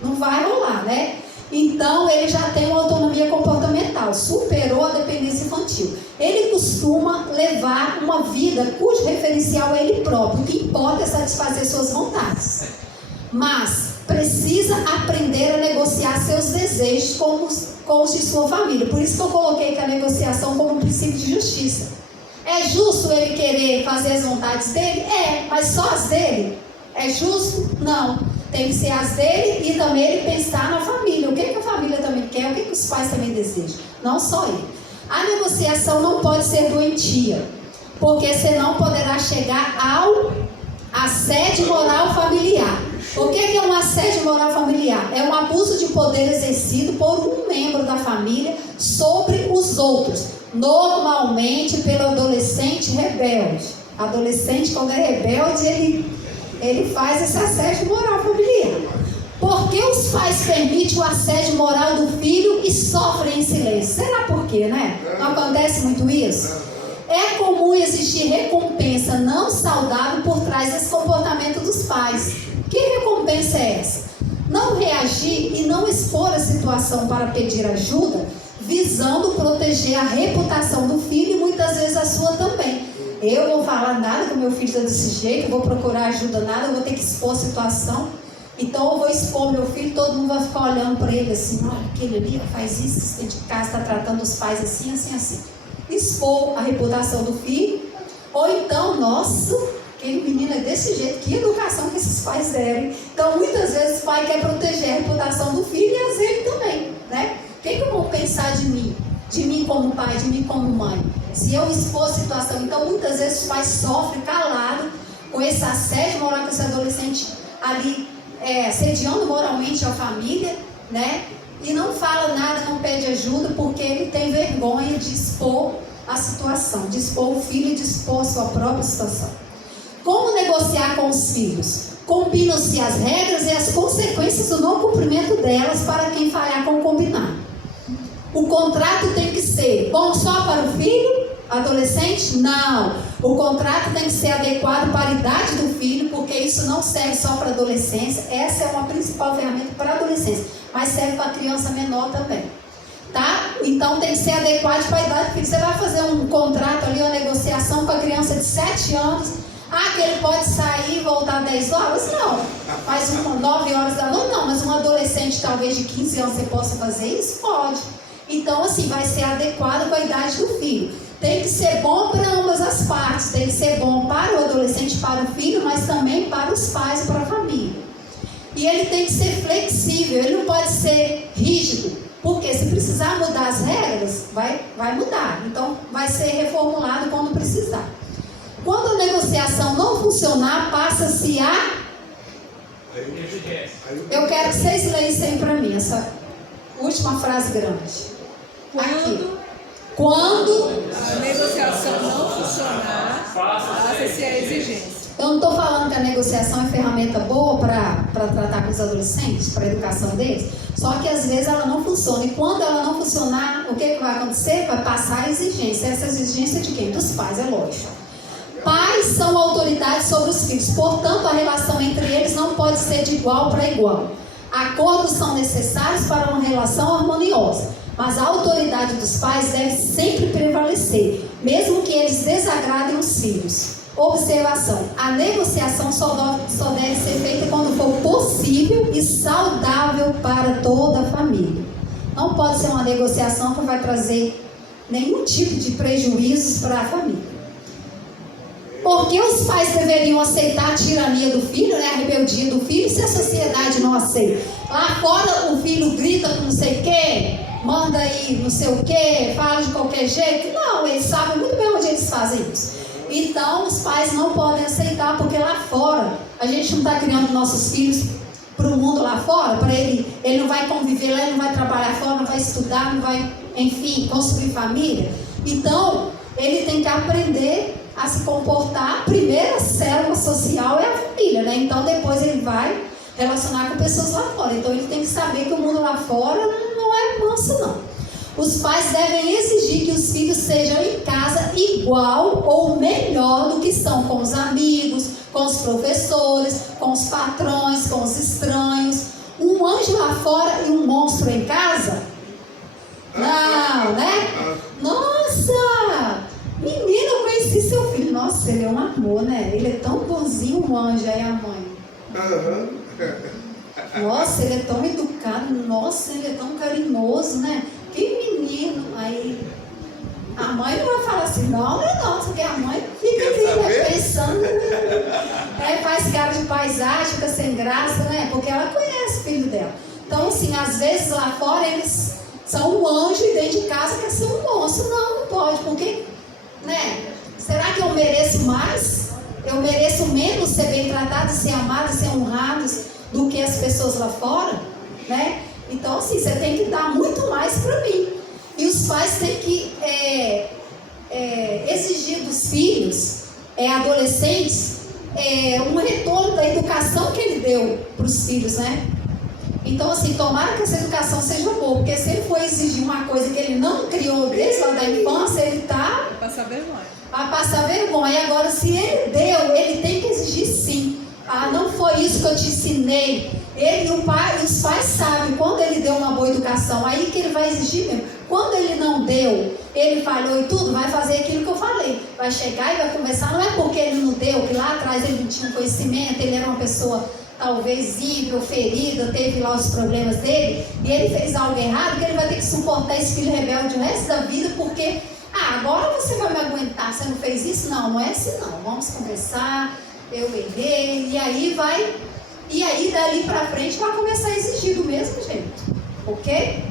Não vai rolar, né? Então, ele já tem uma autonomia comportamental, superou a dependência infantil. Ele costuma levar uma vida cujo referencial é ele próprio. O que importa é satisfazer suas vontades. Mas precisa aprender a negociar seus desejos com os de sua família. Por isso que eu coloquei que a negociação como um princípio de justiça. É justo ele querer fazer as vontades dele? É, mas só as dele? É justo? Não. Tem que ser as dele e também ele pensar na família. O que a família também quer, o que os pais também desejam. Não só ele. A negociação não pode ser doentia, porque senão poderá chegar ao assédio moral familiar. O que é um assédio moral familiar? É um abuso de poder exercido por um membro da família sobre os outros. Normalmente pelo adolescente rebelde. Adolescente, quando é rebelde, ele faz esse assédio moral familiar. Porque os pais permitem o assédio moral do filho e sofrem em silêncio? Será por quê, né? Não acontece muito isso? É comum existir recompensa não saudável por trás desse comportamento dos pais. Que recompensa é essa? Não reagir e não expor a situação para pedir ajuda, visando proteger a reputação do filho e muitas vezes a sua também. Eu vou falar nada com meu filho está desse jeito, eu vou procurar ajuda nada, eu vou ter que expor a situação. Então eu vou expor meu filho, todo mundo vai ficar olhando para ele assim, olha, aquele ali faz isso, dentro de casa está tratando os pais assim, assim, assim. Expor a reputação do filho, ou então, nossa, aquele menino é desse jeito, que educação que esses pais derem. Então muitas vezes o pai quer proteger a reputação do filho e às vezes também, né? O que eu vou pensar de mim? De mim como pai, de mim como mãe? Se eu expor a situação, então muitas vezes os pais sofrem calado com esse assédio moral com esse adolescente ali, assediando moralmente a família, né? E não fala nada, não pede ajuda, porque ele tem vergonha de expor a situação, de expor o filho e de expor a sua própria situação. Como negociar com os filhos? Combinam-se as regras e as consequências do não cumprimento delas para quem falhar com o combinado. O contrato tem que ser bom só para o filho, adolescente? Não. O contrato tem que ser adequado para a idade do filho, porque isso não serve só para a adolescência. Essa é uma principal ferramenta para a adolescência, mas serve para a criança menor também. Tá? Então tem que ser adequado para a idade do filho. Você vai fazer um contrato ali, uma negociação com a criança de 7 anos. Ah, que ele pode sair e voltar 10 horas? Não. Mas 9 horas da noite? Não. Mas um adolescente talvez de 15 anos você possa fazer isso? Pode. Então, assim, vai ser adequado com a idade do filho. Tem que ser bom para ambas as partes. Tem que ser bom para o adolescente, para o filho, mas também para os pais e para a família. E ele tem que ser flexível, ele não pode ser rígido. Porque se precisar mudar as regras, vai mudar. Então, vai ser reformulado quando precisar. Quando a negociação não funcionar, passa-se a Eu quero que vocês leiam isso aí para mim, essa última frase grande. Aqui. Quando a negociação não funcionar, faça-se a exigência. Eu não estou falando que a negociação é ferramenta boa para tratar com os adolescentes, para a educação deles, só que às vezes ela não funciona. E quando ela não funcionar, o que vai acontecer? Vai passar a exigência. Essa exigência de quem? Dos pais, é lógico. Pais são autoridades sobre os filhos, portanto a relação entre eles não pode ser de igual para igual. Acordos são necessários para uma relação harmoniosa, mas a autoridade dos pais deve sempre prevalecer, mesmo que eles desagradem os filhos. Observação: a negociação só deve ser feita quando for possível e saudável para toda a família. Não pode ser uma negociação que vai trazer nenhum tipo de prejuízos para a família. Porque os pais deveriam aceitar a tirania do filho, né, a rebeldia do filho, se a sociedade não aceita? Lá fora o filho grita com não sei o quê, manda aí não sei o quê, fala de qualquer jeito. Não, eles sabem muito bem onde eles fazem isso. Então os pais não podem aceitar, porque lá fora a gente não está criando nossos filhos para o mundo lá fora, para ele não vai conviver lá, ele não vai trabalhar fora, não vai estudar, não vai, enfim, construir família. Então ele tem que aprender a se comportar. A primeira célula social é a família, né? Então depois ele vai relacionar com pessoas lá fora. Então ele tem que saber que o mundo lá fora não é manso, não. Os pais devem exigir que os filhos sejam em casa igual ou melhor do que são com os amigos, com os professores, com os patrões, com os estranhos. Um anjo lá fora e um monstro em casa? Não, né? Nossa! Menina, eu conheci seu filho. Nossa, ele é um amor, né? Ele é tão bonzinho, um anjo, aí a mãe. Nossa, ele é tão educado. Nossa, ele é tão carinhoso, né? Que menino. Aí a mãe não vai falar assim, não, porque a mãe fica ali, pensando, faz cara de paisagem, fica sem graça, né? Porque ela conhece o filho dela. Então, assim, às vezes lá fora eles são um anjo e dentro de casa quer ser um monstro. Não pode, porque, né? Será que eu mereço mais? Eu mereço menos ser bem tratado, ser amado, ser honrado do que as pessoas lá fora, né? Então, assim, você tem que dar muito mais para mim. E os pais têm que exigir dos filhos, adolescentes, um retorno da educação que ele deu para os filhos, né? Então, assim, tomara que essa educação seja boa, porque se ele for exigir uma coisa que ele não criou desde lá da infância, ele está... Vai passar vergonha. Vai passar vergonha. E agora, se ele deu, ele tem que exigir sim. Ah, não foi isso que eu te ensinei. Ele, o pai, os pais sabem quando ele deu uma boa educação, aí que ele vai exigir mesmo. Quando ele não deu, ele falhou e tudo, vai fazer aquilo que eu falei. Vai chegar e vai conversar, não é porque ele não deu, que lá atrás ele não tinha conhecimento, ele era uma pessoa talvez ímpio, ferida, teve lá os problemas dele, e ele fez algo errado, que ele vai ter que suportar esse filho rebelde o resto da vida, porque, agora você vai me aguentar, você não fez isso? Não, não é assim não, vamos conversar, eu errei, e aí dali pra frente vai começar a exigir do mesmo jeito, ok?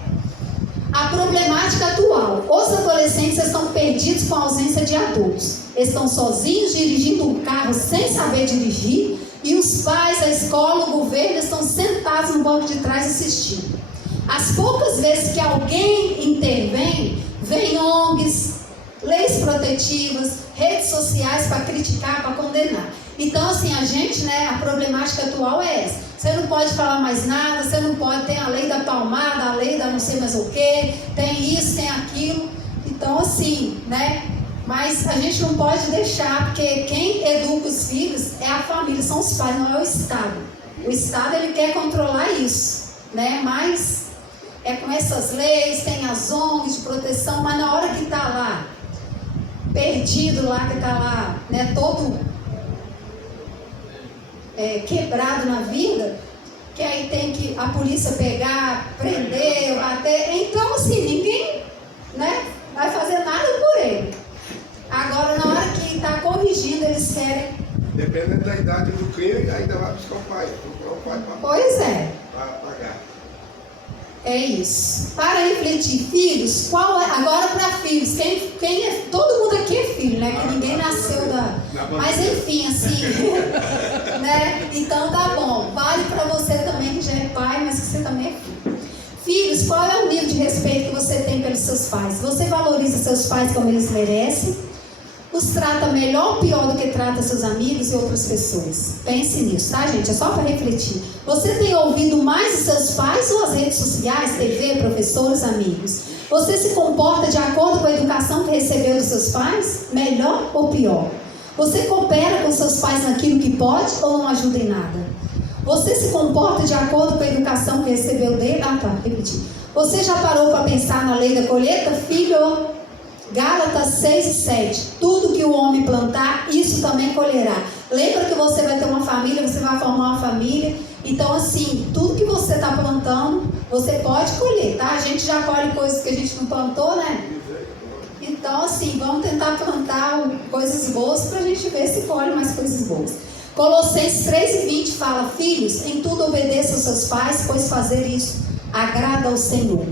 A problemática atual: os adolescentes estão perdidos com a ausência de adultos, estão sozinhos dirigindo um carro sem saber dirigir, e os pais, a escola, o governo estão sentados no banco de trás assistindo. As poucas vezes que alguém intervém, vem ONGs, leis protetivas, redes sociais para criticar, para condenar. Então, assim, a gente, né, a problemática atual é essa. Você não pode falar mais nada, você não pode, tem a lei da palmada, a lei da não sei mais o que, tem isso, tem aquilo. Então, assim, né, mas a gente não pode deixar, porque quem educa os filhos é a família, são os pais, não é o Estado. O Estado, ele quer controlar isso, né, mas com essas leis, tem as ONGs de proteção, mas na hora que está lá, perdido lá, que está lá, né, todo quebrado na vida, que aí tem que a polícia pegar, prender, bater. Então, assim, ninguém, né, vai fazer nada por ele. Agora, na hora que está corrigindo, eles querem. Dependendo da idade do crime, ainda vai buscar o pai. Pois é. Para pagar. É isso. Para refletir, filhos, agora para filhos, quem é, todo mundo aqui é filho, né? Que ninguém nasceu da. Mas enfim, assim, né? Então tá bom. vale para você também que já é pai, mas que você também é filho. Filhos, qual é o nível de respeito que você tem pelos seus pais? Você valoriza seus pais como eles merecem? Os trata melhor ou pior do que trata seus amigos e outras pessoas? Pense nisso, tá, gente? É só para refletir. Você tem ouvido mais os seus pais ou as redes sociais, TV, professores, amigos? Você se comporta de acordo com a educação que recebeu dos seus pais? Melhor ou pior? Você coopera com seus pais naquilo que pode ou não ajuda em nada? Você se comporta de acordo com a educação que recebeu dele? Repeti. Você já parou para pensar na lei da colheita? Filho, Gálatas 6 e 7. Tudo que o homem plantar, isso também colherá. Lembra que você vai ter uma família, você vai formar uma família. Então, assim, tudo que você está plantando, você pode colher, tá? A gente já colhe coisas que a gente não plantou, né? Então, assim, vamos tentar plantar coisas boas para a gente ver se colhe mais coisas boas. Colossenses 3 e 20 fala: filhos, em tudo obedeçam aos seus pais, pois fazer isso agrada ao Senhor.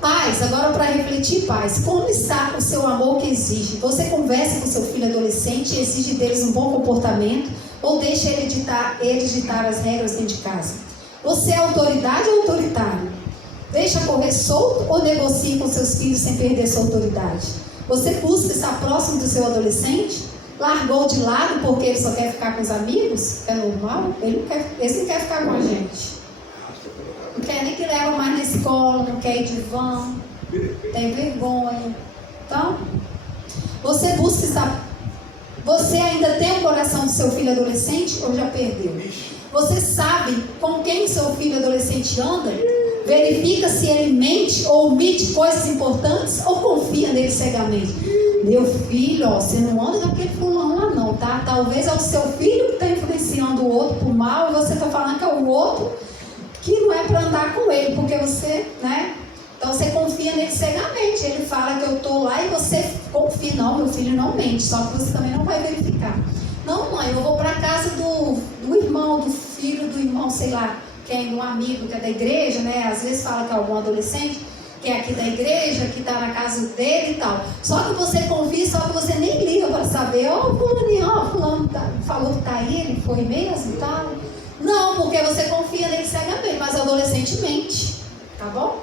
Pais, agora para refletir, pais, como está o seu amor que exige? Você conversa com seu filho adolescente e exige deles um bom comportamento ou deixa ele ditar as regras dentro de casa? Você é autoridade ou autoritário? Deixa correr solto ou negocia com seus filhos sem perder sua autoridade? Você busca estar próximo do seu adolescente? Largou de lado porque ele só quer ficar com os amigos? É normal? Eles não querem ficar com a gente. Não quer nem que leva mais na escola, não quer ir de van, tem vergonha. Então, você busca estar... Você ainda tem o coração do seu filho adolescente ou já perdeu? Você sabe com quem seu filho adolescente anda? Verifica se ele mente ou omite coisas importantes ou confia nele cegamente. Meu filho, ó, você não anda com aquele fulano lá não, tá? Talvez é o seu filho que está influenciando o outro por mal e você está falando que é o outro que não é para andar com ele, porque você, né? Então você confia nele cegamente. Ele fala que eu estou lá e você confia. Não, meu filho não mente, só que você também não vai verificar. Não, mãe, eu vou para a casa do irmão, do filho do irmão, sei lá, quem, um amigo que é da igreja, né? Às vezes fala que é algum adolescente que é aqui da igreja, que está na casa dele e tal. Só que você confia, só que você nem liga para saber, fulano falou que está aí, ele foi mesmo e tal. Não, porque você confia nele cegamente, mas o adolescente mente, tá bom?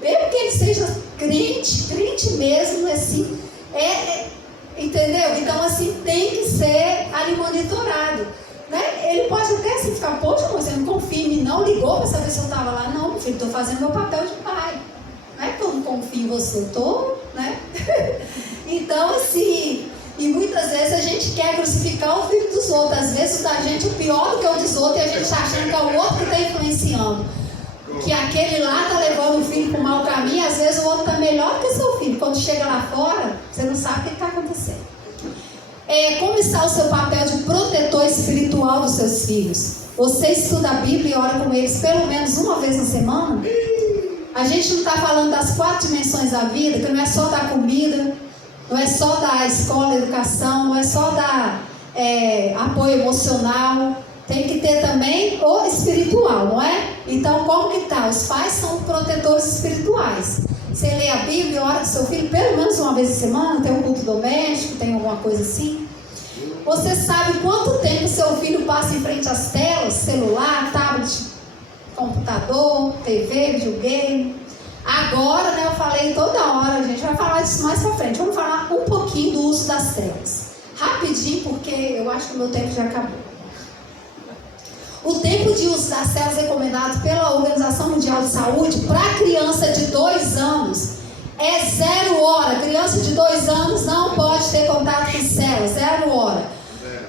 Mesmo que ele seja crente mesmo, assim, entendeu? Então, assim, tem que ser ali monitorado, né? Ele pode até assim ficar, poxa, você não confia em mim, não ligou para saber se eu estava lá. Não, meu filho, estou fazendo meu papel de pai. Não é que eu não confio em você, eu estou, né? Então, assim... E muitas vezes a gente quer crucificar o filho dos outros. Às vezes o da gente é pior do que o dos outros e a gente está achando que é o outro que está influenciando. Que aquele lá está levando o filho para o mau caminho, às vezes o outro está melhor que seu filho. Quando chega lá fora, você não sabe o que está acontecendo. Como está o seu papel de protetor espiritual dos seus filhos? Você estuda a Bíblia e ora com eles pelo menos uma vez na semana? A gente não está falando das 4 dimensões da vida, que não é só da comida, não é só da escola, educação, não é só da apoio emocional, tem que ter também o espiritual, não é? Então, como que tá? Os pais são protetores espirituais. Você lê a Bíblia e ora com seu filho pelo menos uma vez por semana, tem um culto doméstico, tem alguma coisa assim? Você sabe quanto tempo seu filho passa em frente às telas, celular, tablet, computador, TV, videogame? Agora, né, eu falei toda hora, a gente vai falar disso mais pra frente. Vamos falar um pouquinho do uso das telas. Rapidinho, porque eu acho que o meu tempo já acabou. O tempo de uso das telas recomendado pela Organização Mundial de Saúde para criança de 2 anos é 0 hora. Criança de 2 anos não pode ter contato com telas, 0 hora.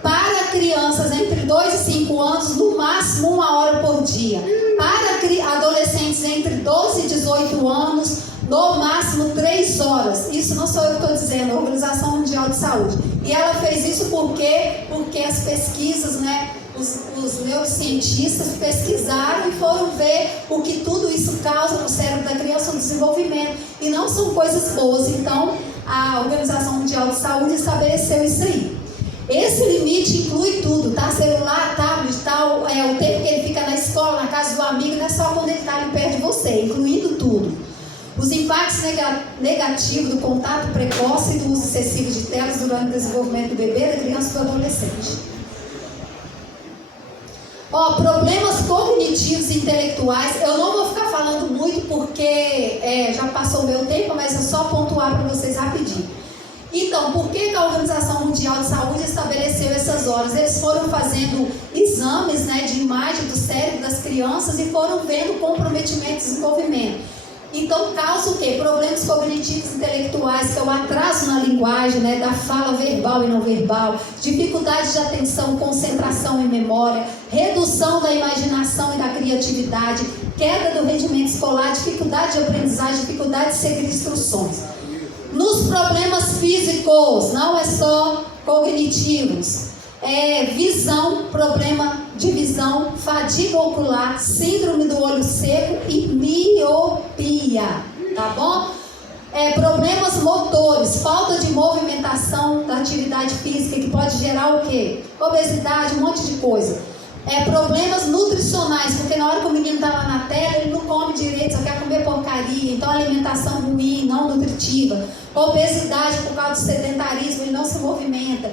Para crianças entre 2 e 5 anos, no máximo 1 hora por dia. Para adolescentes entre 12 e 18 anos, no máximo 3 horas. Isso não sou eu que estou dizendo, é a Organização Mundial de Saúde. E ela fez isso porque as pesquisas, né, os neurocientistas pesquisaram e foram ver o que tudo isso causa no cérebro da criança, no desenvolvimento. E não são coisas boas. Então, a Organização Mundial de Saúde estabeleceu isso aí. Esse limite inclui tudo, tá? Celular, tablet, tal, o tempo que ele fica na escola, na casa do amigo, não é só quando ele está ali perto de você, incluindo tudo. Os impactos negativos do contato precoce e do uso excessivo de telas durante o desenvolvimento do bebê, da criança e do adolescente. Problemas cognitivos e intelectuais, eu não vou ficar falando muito porque já passou o meu tempo, mas é só pontuar para vocês rapidinho. Então, por que a Organização Mundial de Saúde estabeleceu essas horas? Eles foram fazendo exames, né, de imagem do cérebro das crianças e foram vendo comprometimento e desenvolvimento. Então, causa o quê? Problemas cognitivos intelectuais, que é o atraso na linguagem, né, da fala verbal e não verbal, dificuldade de atenção, concentração e memória, redução da imaginação e da criatividade, queda do rendimento escolar, dificuldade de aprendizagem, dificuldade de seguir instruções. Nos problemas físicos, não é só cognitivos, visão, problema de visão, fadiga ocular, síndrome do olho seco e miopia, tá bom? Problemas motores, falta de movimentação da atividade física, que pode gerar o quê? Obesidade, um monte de coisa. Problemas nutricionais, porque na hora que o menino está lá na tela, ele não come direito, só quer comer porcaria, então alimentação ruim, não nutritiva. Obesidade por causa do sedentarismo, ele não se movimenta.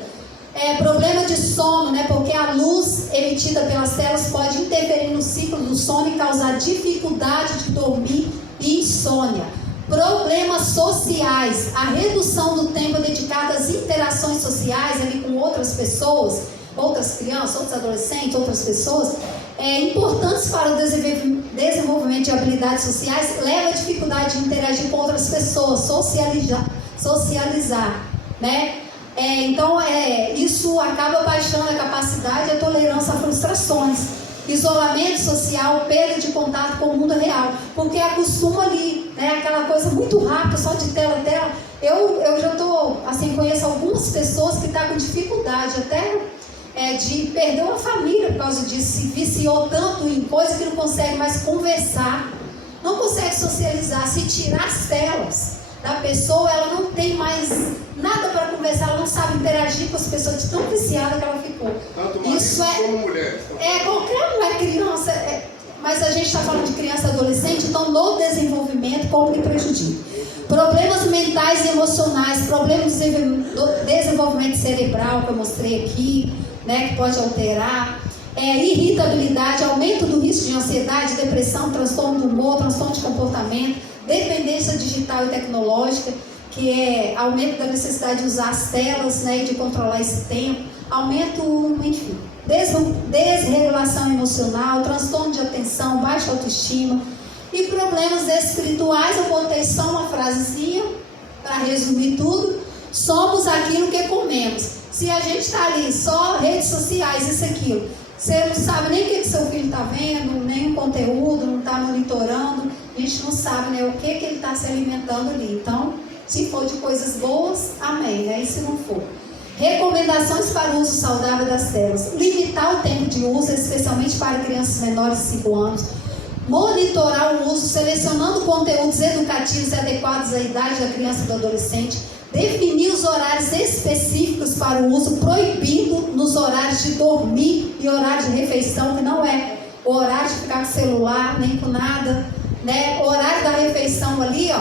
Problema de sono, né? Porque a luz emitida pelas telas pode interferir no ciclo do sono e causar dificuldade de dormir e insônia. Problemas sociais, a redução do tempo dedicado às interações sociais ali com outras pessoas, outras crianças, outros adolescentes, outras pessoas, importantes para o desenvolvimento de habilidades sociais, leva a dificuldade de interagir com outras pessoas, socializar, né? Então, isso acaba baixando a capacidade e a tolerância a frustrações. Isolamento social, perda de contato com o mundo real, porque acostuma ali, né? Aquela coisa muito rápida, só de tela a tela. Eu já conheço algumas pessoas que estão com dificuldade até de perder uma família por causa disso, se viciou tanto em coisa que não consegue mais conversar, não consegue socializar. Se tirar as telas da pessoa, ela não tem mais nada para conversar, ela não sabe interagir com as pessoas, de tão viciada que ela ficou. Tanto marido como mulher. Qualquer mulher, criança, mas a gente está falando de criança e adolescente, então no desenvolvimento, como que prejudica? Problemas mentais e emocionais, problemas de desenvolvimento cerebral, que eu mostrei aqui, né, que pode alterar, irritabilidade, aumento do risco de ansiedade, depressão, transtorno do humor, transtorno de comportamento, dependência digital e tecnológica, que é aumento da necessidade de usar as telas, né, e de controlar esse tempo, aumento, enfim, desregulação emocional, transtorno de atenção, baixa autoestima e problemas espirituais. Eu botei só uma frasezinha para resumir tudo: somos aquilo que comemos. Se a gente está ali só redes sociais, isso, aquilo, você não sabe nem o que seu filho está vendo, nem o conteúdo, não está monitorando, a gente não sabe, né, o que ele está se alimentando ali. Então, se for de coisas boas, amém, né? E se não for. Recomendações para o uso saudável das telas: limitar o tempo de uso, especialmente para crianças menores de 5 anos. Monitorar o uso, selecionando conteúdos educativos e adequados à idade da criança e do adolescente. Definir os horários específicos para o uso, proibindo nos horários de dormir e horário de refeição, que não é o horário de ficar com celular, nem com nada, né? O horário da refeição ali,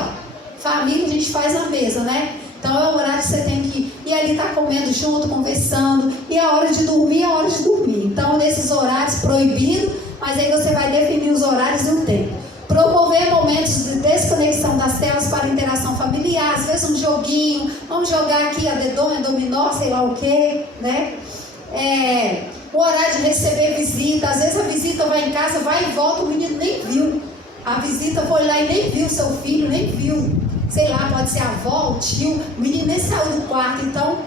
família, a gente faz a mesa, né? Então é o horário que você tem que ir ali, tá comendo junto, conversando, e a hora de dormir é a hora de dormir. Então, nesses horários proibido, mas aí você vai definir os horários e o tempo. Promover momentos de desconexão das telas para interação familiar, às vezes um joguinho, vamos jogar aqui a dedonha, dominó, sei lá o que, né? O horário de receber visita, às vezes a visita vai em casa, vai e volta, o menino nem viu. A visita foi lá e nem viu seu filho, nem viu. Sei lá, pode ser a avó, o tio, o menino nem saiu do quarto. Então,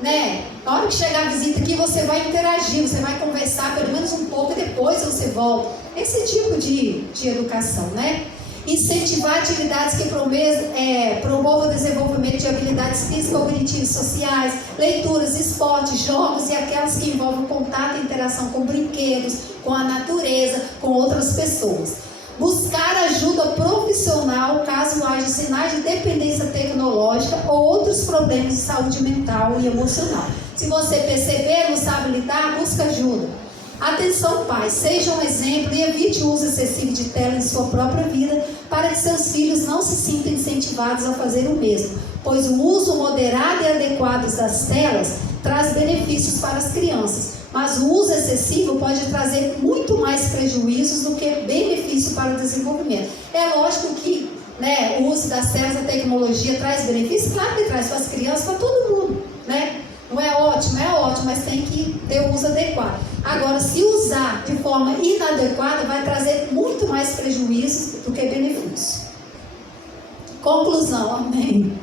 né, na hora que chegar a visita aqui, você vai interagir, você vai conversar pelo menos um pouco e depois você volta. Esse tipo de educação, né? Incentivar atividades que promovam o desenvolvimento de habilidades físicas, cognitivas e sociais, leituras, esportes, jogos e aquelas que envolvem contato e interação com brinquedos, com a natureza, com outras pessoas. Buscar ajuda profissional caso haja sinais de dependência tecnológica ou outros problemas de saúde mental e emocional. Se você perceber, não sabe lidar, busca ajuda. Atenção, pais, seja um exemplo e evite o uso excessivo de tela em sua própria vida para que seus filhos não se sintam incentivados a fazer o mesmo, pois o uso moderado e adequado das telas traz benefícios para as crianças, Mas o uso excessivo pode trazer muito mais prejuízos do que benefício para o desenvolvimento. É lógico que, né, o uso das telas, da tecnologia traz benefícios, claro que traz para as crianças, para todo mundo, né? Não é ótimo, mas tem que ter o uso adequado. Agora, se usar de forma inadequada, vai trazer muito mais prejuízos do que benefício. Conclusão, amém?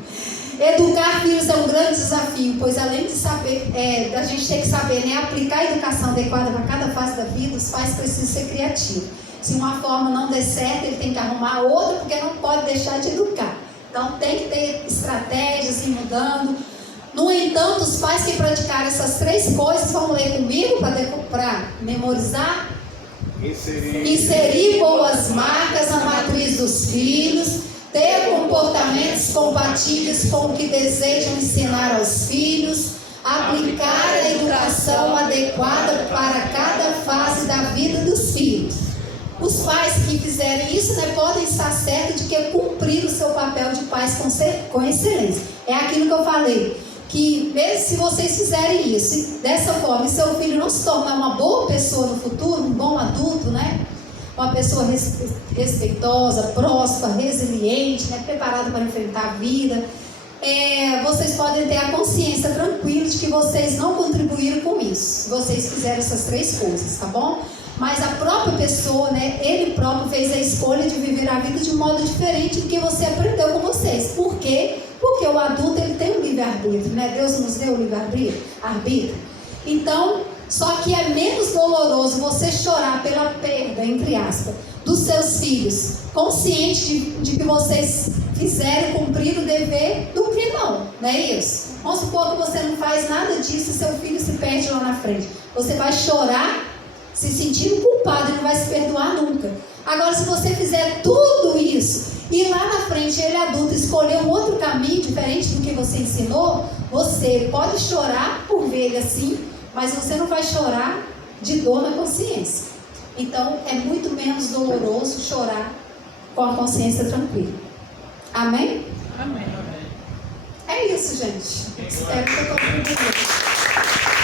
Educar filhos é um grande desafio, pois além de saber, a gente tem que saber, né, aplicar a educação adequada para cada fase da vida, os pais precisam ser criativos. Se uma forma não der certo, ele tem que arrumar outra, porque não pode deixar de educar. Então tem que ter estratégias e mudando. No entanto, os pais que praticarem essas 3 coisas, vamos ler comigo para memorizar? Inserir boas marcas na matriz dos filhos, ter comportamentos compatíveis com o que desejam ensinar aos filhos, aplicar a educação adequada para cada fase da vida dos filhos. Os pais que fizerem isso, né, podem estar certos de que cumprir o seu papel de pais com excelência. É aquilo que eu falei, que mesmo se vocês fizerem isso, dessa forma, e seu filho não se tornar uma boa pessoa no futuro, um bom adulto, né? Uma pessoa respeitosa, próspera, resiliente, né, preparada para enfrentar a vida, vocês podem ter a consciência tranquila de que vocês não contribuíram com isso. Vocês fizeram essas 3 coisas, tá bom? Mas a própria pessoa, né, ele próprio fez a escolha de viver a vida de um modo diferente do que você aprendeu com vocês. Por quê? Porque o adulto, ele tem um livre-arbítrio, né? Deus nos deu o livre-arbítrio. Então, só que é menos doloroso você chorar pela perda, entre aspas, dos seus filhos, consciente de que vocês fizeram cumprir o dever, do que não é isso? Vamos supor que você não faz nada disso e seu filho se perde lá na frente. Você vai chorar se sentindo culpado e não vai se perdoar nunca. Agora, se você fizer tudo isso e lá na frente ele adulto escolher um outro caminho diferente do que você ensinou, você pode chorar por ver ele assim, mas você não vai chorar de dor na consciência. Então, é muito menos doloroso chorar com a consciência tranquila. Amém? Amém. É isso, gente. Espero que eu contribuísse.